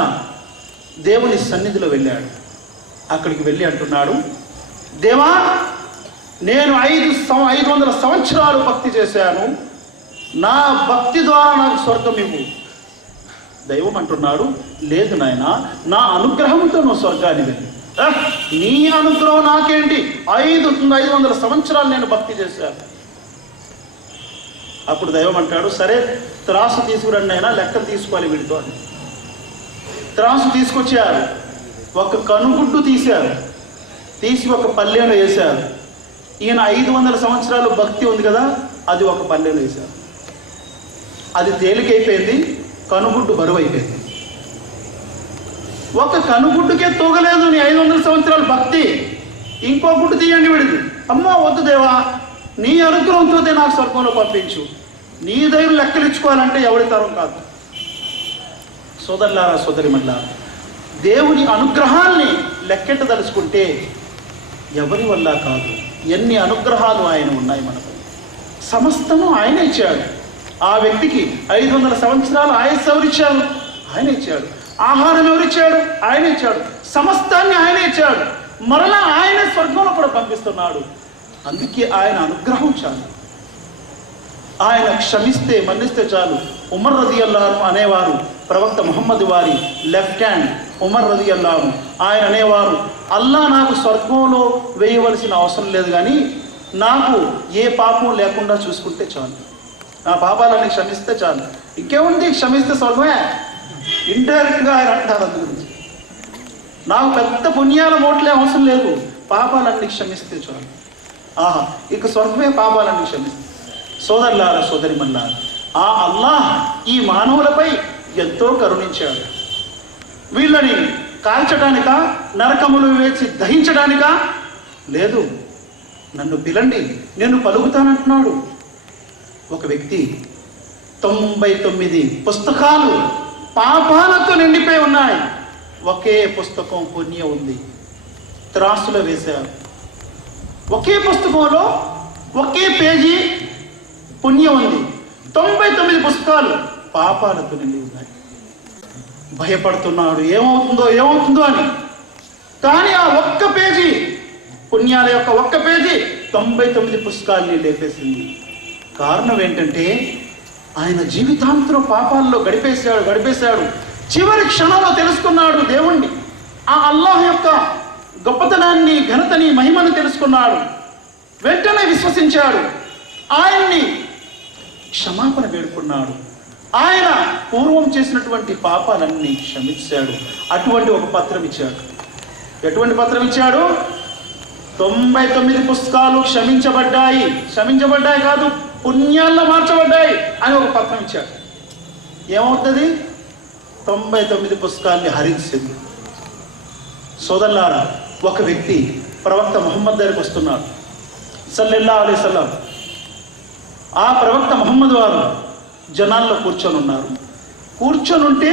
దేవుని సన్నిధిలో వెళ్ళాడు. అక్కడికి వెళ్ళి అంటున్నాడు, దేవా, నేను 500 సంవత్సరాలు భక్తి చేశాను, నా భక్తి ద్వారా నాకు స్వర్గం ఇవ్వు. దైవం అంటున్నాడు, లేదు నాయన, నా అనుగ్రహంతో నువ్వు స్వర్గాన్ని వెళ్ళి. నీ అనుగ్రహం నాకేంటి? 500 సంవత్సరాలు నేను భక్తి చేశాను. అప్పుడు దైవం అంటాడు, సరే త్రాసు తీసుకురండి అయినా లెక్కలు తీసుకోవాలి వీడితో అని. త్రాసు తీసుకొచ్చారు. ఒక కనుగుడ్డు తీశారు, తీసి ఒక పల్లెలో వేశారు. ఈయన 500 సంవత్సరాలు భక్తి ఉంది కదా, అది ఒక పల్లెలో వేశారు. అది తేలికైపోయింది, కనుగుడ్డు బరువు అయిపోయింది. ఒక కనుగుడ్డుకే తూగలేదు నీ 500 సంవత్సరాల భక్తి. ఇంకో గుడ్డు తీయండి విడిది. అమ్మా వద్దు దేవా, నీ అనుగ్రహంతో నాకు స్వర్గంలో పంపించు. నీ దగ్గర లెక్కలు ఇచ్చుకోవాలంటే ఎవరి తరం కాదు. సోదరులారా, సోదరిమల్లారా, దేవుని అనుగ్రహాల్ని లెక్కెట్టదలుచుకుంటే ఎవరి వల్ల కాదు. ఎన్ని అనుగ్రహాలు ఆయన ఉన్నాయి మనకు. సమస్తము ఆయన ఇచ్చాడు. ఆ వ్యక్తికి 500 సంవత్సరాలు ఆయుష్ ఎవరిచ్చాడు? ఆయన ఇచ్చాడు. ఆహారం ఎవరిచ్చాడు? ఆయన ఇచ్చాడు. సమస్తాన్ని ఆయన ఇచ్చాడు. మరలా ఆయన స్వర్గంలో కూడా పంపిస్తున్నాడు. అందుకే ఆయన అనుగ్రహం చాలు. ఆయన క్షమిస్తే, మన్నిస్తే చాలు. ఉమర్ రదియల్లాహు అనేవారు, ప్రవక్త ముహమ్మద్ వారి లెఫ్ట్ హ్యాండ్ ఉమర్ రదియల్లాహు, ఆయన అనేవారు, అల్లా నాకు స్వర్గంలో వేయవలసిన అవసరం లేదు, కానీ నాకు ఏ పాపం లేకుండా చూసుకుంటే చాలు, నా పాపాలన్నీ క్షమిస్తే చాలు. ఇంకేముంది, క్షమిస్తే స్వర్గమే. ఇండైరెక్ట్గా ఆయన అంటారు అందు గురించి. నాకు పెద్ద పుణ్యాల మోట్లే అవసరం లేదు, పాపాలన్నీ క్షమిస్తే చాలు. ఆహా, ఇక స్వర్గమే పాపాలన్నీ క్షమిస్తే. సోదరులారా, సోదరిమల్లారా, ఆ అల్లాహ్ ఈ మానవులపై ఎంతో కరుణించాడు. వీళ్ళని కాల్చడానికా, నరకములు వేసి దహించడానికా? లేదు, నన్ను పిలండి, నేను పలుకుతానంటున్నాడు. ఒక వ్యక్తి 99 పుస్తకాలు పాపాలతో నిండిపోయి ఉన్నాయి, ఒకే పుస్తకం పుణ్యం ఉంది. త్రాసులో వేశారు. ఒకే పుస్తకంలో ఒకే పేజీ పుణ్యం ఉంది, 99 పుస్తకాలు పాపాలతో నిండి ఉన్నాయి. భయపడుతున్నాడు, ఏమవుతుందో అని. కానీ ఆ ఒక్క పేజీ, పుణ్యాల యొక్క ఒక్క పేజీ 99 పుస్తకాలని లేపేసింది. కారణం ఏంటంటే ఆయన జీవితాంతరం పాపాల్లో గడిపేశాడు. చివరి క్షణంలో తెలుసుకున్నాడు దేవుణ్ణి, ఆ అల్లాహ్ యొక్క గొప్పతనాన్ని, ఘనతని, మహిమను తెలుసుకున్నాడు. వెంటనే విశ్వసించాడు, ఆయన్ని క్షమాపణ వేడుకున్నాడు. ఆయన పూర్వం చేసినటువంటి పాపాలన్నీ క్షమించాడు. అటువంటి ఒక పత్రం ఇచ్చాడు. ఎటువంటి పత్రం ఇచ్చాడు? 99 పుస్తకాలు క్షమించబడ్డాయి కాదు, పుణ్యాల్లో మార్చబడ్డాయి అని ఒక పత్రం ఇచ్చాడు. ఏమవుతుంది? 99 పుస్తకాల్ని హరించింది. సోదరులారా, ఒక వ్యక్తి ప్రవక్త ముహమ్మద్ దగ్గరికి వస్తున్నాడు సల్లల్లాహు అలైహి వసల్లం. ఆ ప్రవక్త ముహమ్మద్ వారు జనాల్లో కూర్చొని ఉన్నారు. కూర్చొని ఉంటే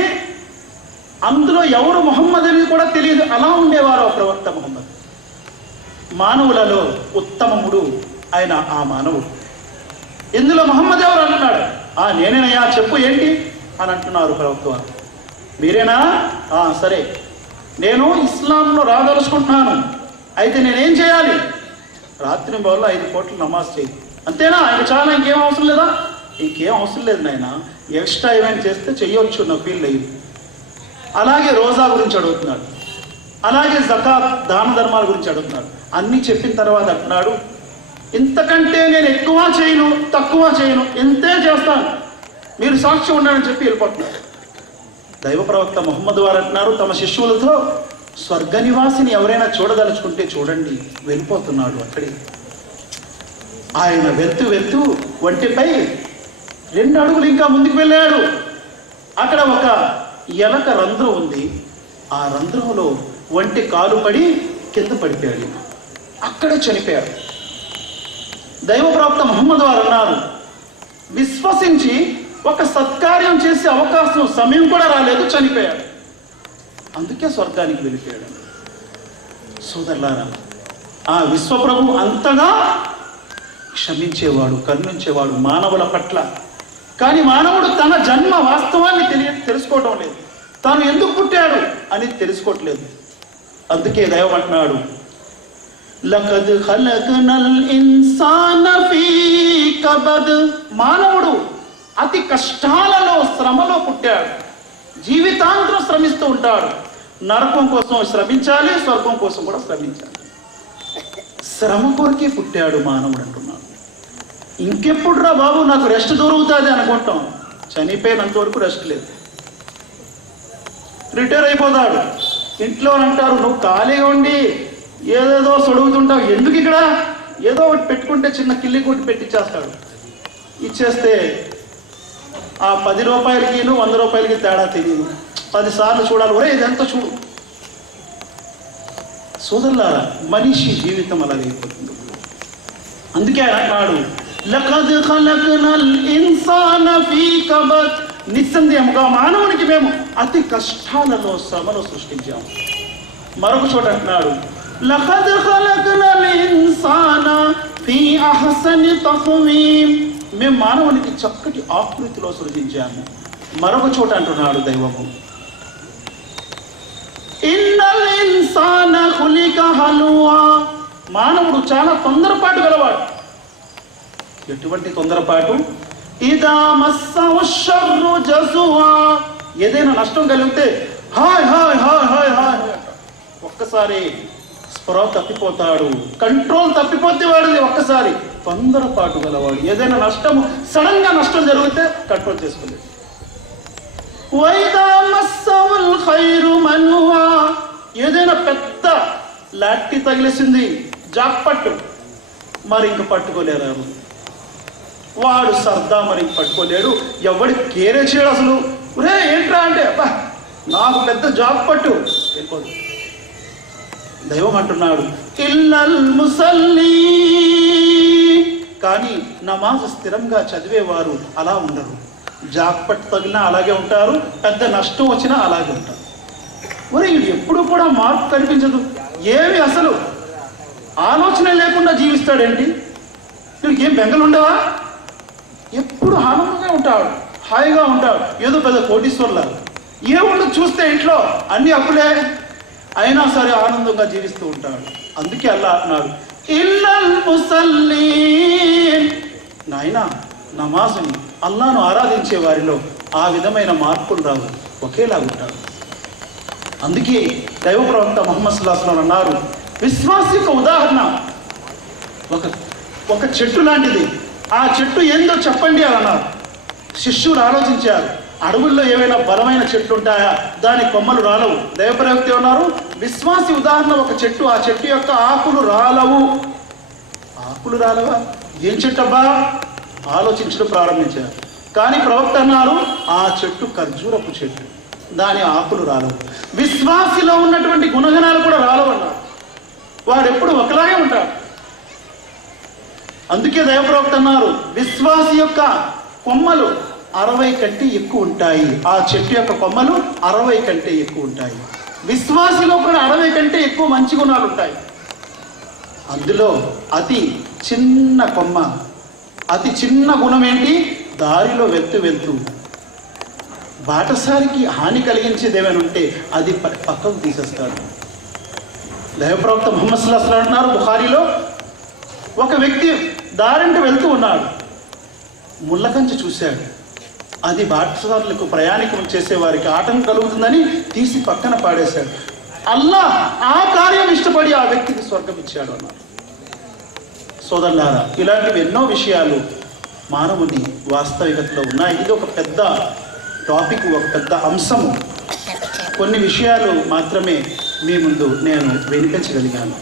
అందులో ఎవరు ముహమ్మద్ అని కూడా తెలియదు, అలా ఉండేవారు ఆ ప్రవక్త ముహమ్మద్. మానవులలో ఉత్తమముడు ఆయన ఆ మానవుడు. ఇందులో ముహమ్మద్ ఎవరు అంటున్నాడు? నేనేనయ్యా, చెప్పు ఏంటి అని అంటున్నారు ప్రవక్త వారు. మీరేనా? సరే, నేను ఇస్లాంలో రాదలుచుకుంటున్నాను. అయితే నేనేం చేయాలి? రాత్రి బౌల్లో 5 పూటలు నమాజ్ చేయి, అంతేనా? ఆయన చాలా, ఇంకేం అవసరం లేదా? ఇంకేం అవసరం లేదు నాయన, ఎక్స్ట్రా ఈవెంట్ చేస్తే చెయ్యొచ్చు, నా ఫీల్ అయ్యింది. అలాగే రోజా గురించి అడుగుతున్నాడు, అలాగే జకాత్, దాన ధర్మాల గురించి అడుగుతున్నాడు. అన్నీ చెప్పిన తర్వాత అంటున్నాడు, ఇంతకంటే నేను ఎక్కువ చేయను, తక్కువ చేయను, ఇంతే చేస్తాను, మీరు సాక్షి ఉండాలని చెప్పి వెళ్ళిపోతున్నారు. దైవ ప్రవక్త ముహమ్మద్ వారు అంటున్నారు తమ శిష్యులతో, స్వర్గ నివాసిని ఎవరైనా చూడదలుచుకుంటే చూడండి, వెళ్ళిపోతున్నాడు అక్కడే. ఆయన వెళ్తూ ఒంటిపై 2 అడుగులు ఇంకా ముందుకు వెళ్ళాడు. అక్కడ ఒక ఎలక రంధ్రం ఉంది. ఆ రంధ్రంలో ఒంటి కాలు పడి కింద పడిపోయాడు. అక్కడే చనిపోయాడు. దైవ ప్రవక్త ముహమ్మద్ వారు అన్నారు, విశ్వసించి ఒక సత్కార్యం చేసే అవకాశం సమయం కూడా రాలేదు, చనిపోయాడు. అందుకే స్వర్గానికి వెళ్ళిపోయాడు. సోదరులారా, ఆ విశ్వప్రభు అంతగా క్షమించేవాడు, కరుణించేవాడు మానవుల పట్ల. కానీ మానవుడు తన జన్మ వాస్తవాన్ని తెలుసుకోవటం లేదు, తాను ఎందుకు పుట్టాడు అని తెలుసుకోవట్లేదు. అందుకే దైవం అంటున్నాడు, లఖద్ ఖలక్నల్ ఇన్సాన ఫీ కబద్. మానవుడు అతి కష్టాలలో, శ్రమలో పుట్టాడు. జీవితాంతం శ్రమిస్తూ ఉంటాడు. నరకం కోసం శ్రమించాలి, స్వర్గం కోసం కూడా శ్రమించాలి. శ్రమ కొరకే పుట్టాడు మానవుడు అంటున్నాడు. ఇంకెప్పుడు రా బాబు నాకు రెస్ట్ దొరుకుతుంది అనుకుంటాం. చనిపోయినంత వరకు రెస్ట్ లేదు. రిటైర్ అయిపోతాడు. ఇంట్లో అంటారు, నువ్వు ఖాళీగా ఉండి ఏదేదో సొడుగుతుంటావు, ఎందుకు ఇక్కడ ఏదో ఒకటి పెట్టుకుంటే చిన్న కిల్లి కొట్టి పెట్టిచ్చేస్తాడు. ఇచ్చేస్తే ఆ 10 రూపాయలకి 100 రూపాయలకి తేడా తెలియదు. 10 సార్లు చూడాలి, ఒరే ఇదంతా చూడు. సోదరులారా, మనిషి జీవితం అలాగైపోతుంది. అందుకే ఆయన అన్నాడు, లఖద్ ఖలక్నల్ ఇన్సాన ఫీ కబద్. నిస్సందేహంగా మానవునికి మేము అతి కష్టాలలో, శ్రమలో సృష్టించాము. మరొక చోట అంటున్నాడు, లఖద్ ఖలక్నల్ ఇన్సాన ఫీ అహ్సని తఖ్వీమ్. మేము మానవునికి చక్కటి ఆకృతిలో సృజించాము. మరొక చోట అంటున్నాడు దైవము, ఇన్నల్ ఇన్సాన ఖులిక హలువా. మానవుడు చాలా తొందరపాటు గలవాడు. ఎటువంటి తొందరపాటు? ఇదా మస్సహు షర్రు జజువా. ఏదైనా నష్టం కలిగితే hi hi hi hi hi ఒక్కసారి స్పృహ తప్పిపోతాడు, కంట్రోల్ తప్పిపోతే వాడిది ఒక్కసారి. తొందరపాటు గలవాడు. ఏదైనా నష్టము, సడన్ గా నష్టం జరిగితే కంట్రోల్ చేసుకోలేదు. వైదా మస్సహుల్ ఖైరు మన్వా. ఏదైనా పెద్ద లాఠీ తగిలేసింది, జాక్పట్టు, మరి ఇంక పట్టుకోలేరు. వాడు సర్దా మరి పట్టుకోలేడు. ఎవడి కేరే చేయడు అసలు. రే ఏంట్రా అంటే, అబ్బా నాకు పెద్ద జాబ్ పట్టు వెళ్ళిపోదు. దైవం అంటున్నాడు, ఇల్లల్ ముసల్లీ. కానీ నమాజ్ స్థిరంగా చదివేవారు అలా ఉండరు. జాక్పట్ తగిలినా అలాగే ఉంటారు, పెద్ద నష్టం వచ్చినా అలాగే ఉంటారు. మరి ఎప్పుడు కూడా మార్పు కనిపించదు. ఏమి అసలు ఆలోచన లేకుండా జీవిస్తాడేంటి? వీడికి ఏం బెంగలు ఉండవా? ఎప్పుడు ఆనందంగా ఉంటాడు, హాయిగా ఉంటాడు. ఏదో పెద్ద కోటీశ్వర్లా. ఏముండదు చూస్తే ఇంట్లో అన్ని అప్పులే, అయినా సరే ఆనందంగా జీవిస్తూ ఉంటాడు. అందుకే అల్లా అన్నాడు, ఇల్లల్ ముసల్లీన్. నాయనా, నమాజుని, అల్లాను ఆరాధించే వారిలో ఆ విధమైన మార్పులు రావు, ఒకేలా ఉంటారు. అందుకే దైవ ప్రవక్త ముహమ్మద్ సల్లల్లాహు అలైహి వసల్లం అన్నారు, విశ్వాస యొక్క ఉదాహరణ ఒక చెట్టు లాంటిది. ఆ చెట్టు ఏందో చెప్పండి అని అన్నారు. శిష్యులు ఆలోచించారు, అడవుల్లో ఏవైనా బలమైన చెట్లు ఉంటాయా? దాని కొమ్మలు రాలవు. దైవ ప్రవక్త ఉన్నారు, విశ్వాసి ఉదాహరణ ఒక చెట్టు. ఆ చెట్టు యొక్క ఆకులు రాలవు. ఆకులు రాలవా? ఏం చెట్టు అబ్బా? ఆలోచించడం ప్రారంభించారు. కానీ ప్రవక్త అన్నారు, ఆ చెట్టు ఖర్జూరపు చెట్టు, దాని ఆకులు రాలవు. విశ్వాసిలో ఉన్నటువంటి గుణగణాలు కూడా రాలవు అన్నారు. వాడు ఎప్పుడు ఒకలాగే ఉంటాడు. అందుకే దైవ ప్రవక్త అన్నారు, విశ్వాసి యొక్క కొమ్మలు 60 కంటే ఎక్కువ ఉంటాయి. ఆ చెట్టు యొక్క కొమ్మలు 60 కంటే ఎక్కువ ఉంటాయి. విశ్వాసిలో కూడా 60 కంటే ఎక్కువ మంచి గుణాలు ఉంటాయి. అందులో అతి చిన్న కొమ్మ, అతి చిన్న గుణం ఏంటి? దారిలో వెళ్తూ బాటసారికి హాని కలిగించేది ఏమైనా ఉంటే అది పక్కకు తీసేస్తాడు. దైవ ప్రవక్త ముహమ్మద్ సల్లల్లాహు అలైహి వసల్లం అంటున్నారు బుఖారీలో, ఒక వ్యక్తి దారింటి వెళ్తూ ఉన్నాడు. ముళ్ళకంచె చూశాడు. అది బాటసారులకు, ప్రయాణికం చేసేవారికి ఆటంకం కలుగుతుందని తీసి పక్కన పాడేశాడు. అల్లాహ్ ఆ కార్యం ఇష్టపడి ఆ వ్యక్తికి స్వర్గం ఇచ్చాడు అన్నారు. సోదరులారా, ఇలాంటివి ఎన్నో విషయాలు మానవుని వాస్తవికతలో ఉన్నాయి. ఇది ఒక పెద్ద టాపిక్, ఒక పెద్ద అంశము. కొన్ని విషయాలు మాత్రమే మీ ముందు నేను వినిపించగలిగాను.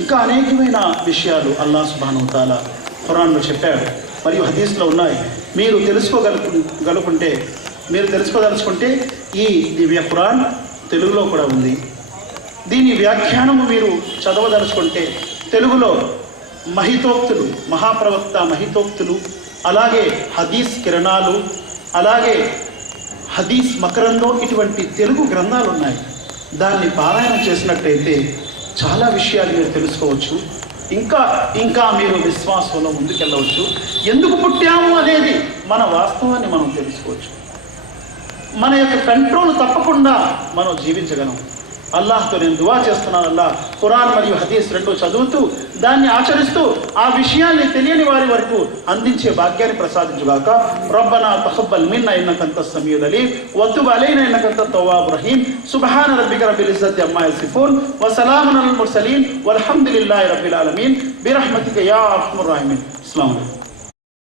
ఇంకా అనేకమైన విషయాలు అల్లాహ్ సుబ్హానహు వ తఆలా ఖురాన్లో చెప్పారు, మరియు హదీస్లో ఉన్నాయి. మీరు తెలుసుకోదలుచుకుంటే ఈ దివ్య ఖురాన్ తెలుగులో కూడా ఉంది. దీని వ్యాఖ్యానము మీరు చదవదలుచుకుంటే తెలుగులో మహితోక్తులు, మహాప్రవక్త మహితోక్తులు, అలాగే హదీస్ కిరణాలు, అలాగే హదీస్ మకరంలో ఇటువంటి తెలుగు గ్రంథాలు ఉన్నాయి. దాన్ని పారాయణం చేసినట్టయితే చాలా విషయాలు మీరు తెలుసుకోవచ్చు. ఇంకా మీరు విశ్వాసంలో ముందుకెళ్ళవచ్చు. ఎందుకు పుట్టాము అనేది మన వాస్తవాన్ని మనం తెలుసుకోవచ్చు. మన యొక్క కంట్రోల్ తప్పకుండా మనం జీవించగలం. అల్లాహ్తో నేను దువా చేస్తున్నాను, అల్లాహ్ ఖురాన్ మరియు హదీస్ రెండు చదువుతూ దాన్ని ఆచరిస్తూ ఆ విషయాన్ని తెలియని వారి వరకు అందించే భాగ్యాన్ని ప్రసాదించుగాక. రబ్బనా తఖబ్బల్ మిన్నా ఇన్నక అంతస్ సమీఉల్ అలీం వ తుబ్ అలైనా ఇన్నక అంతత్ తవ్వాబుర్ రహీం. సుబ్హాన రబ్బిక రబ్బిల్ ఇజ్జతి అమ్మా యసిఫూన్ వ సలామున్ అలల్ ముర్సలీన్ వల్హమ్దులిల్లాహి రబ్బిల్ ఆలమీన్ బిరహ్మతిక యా అర్హమర్ రాహిమీన్. అస్సలాము అలైకుం.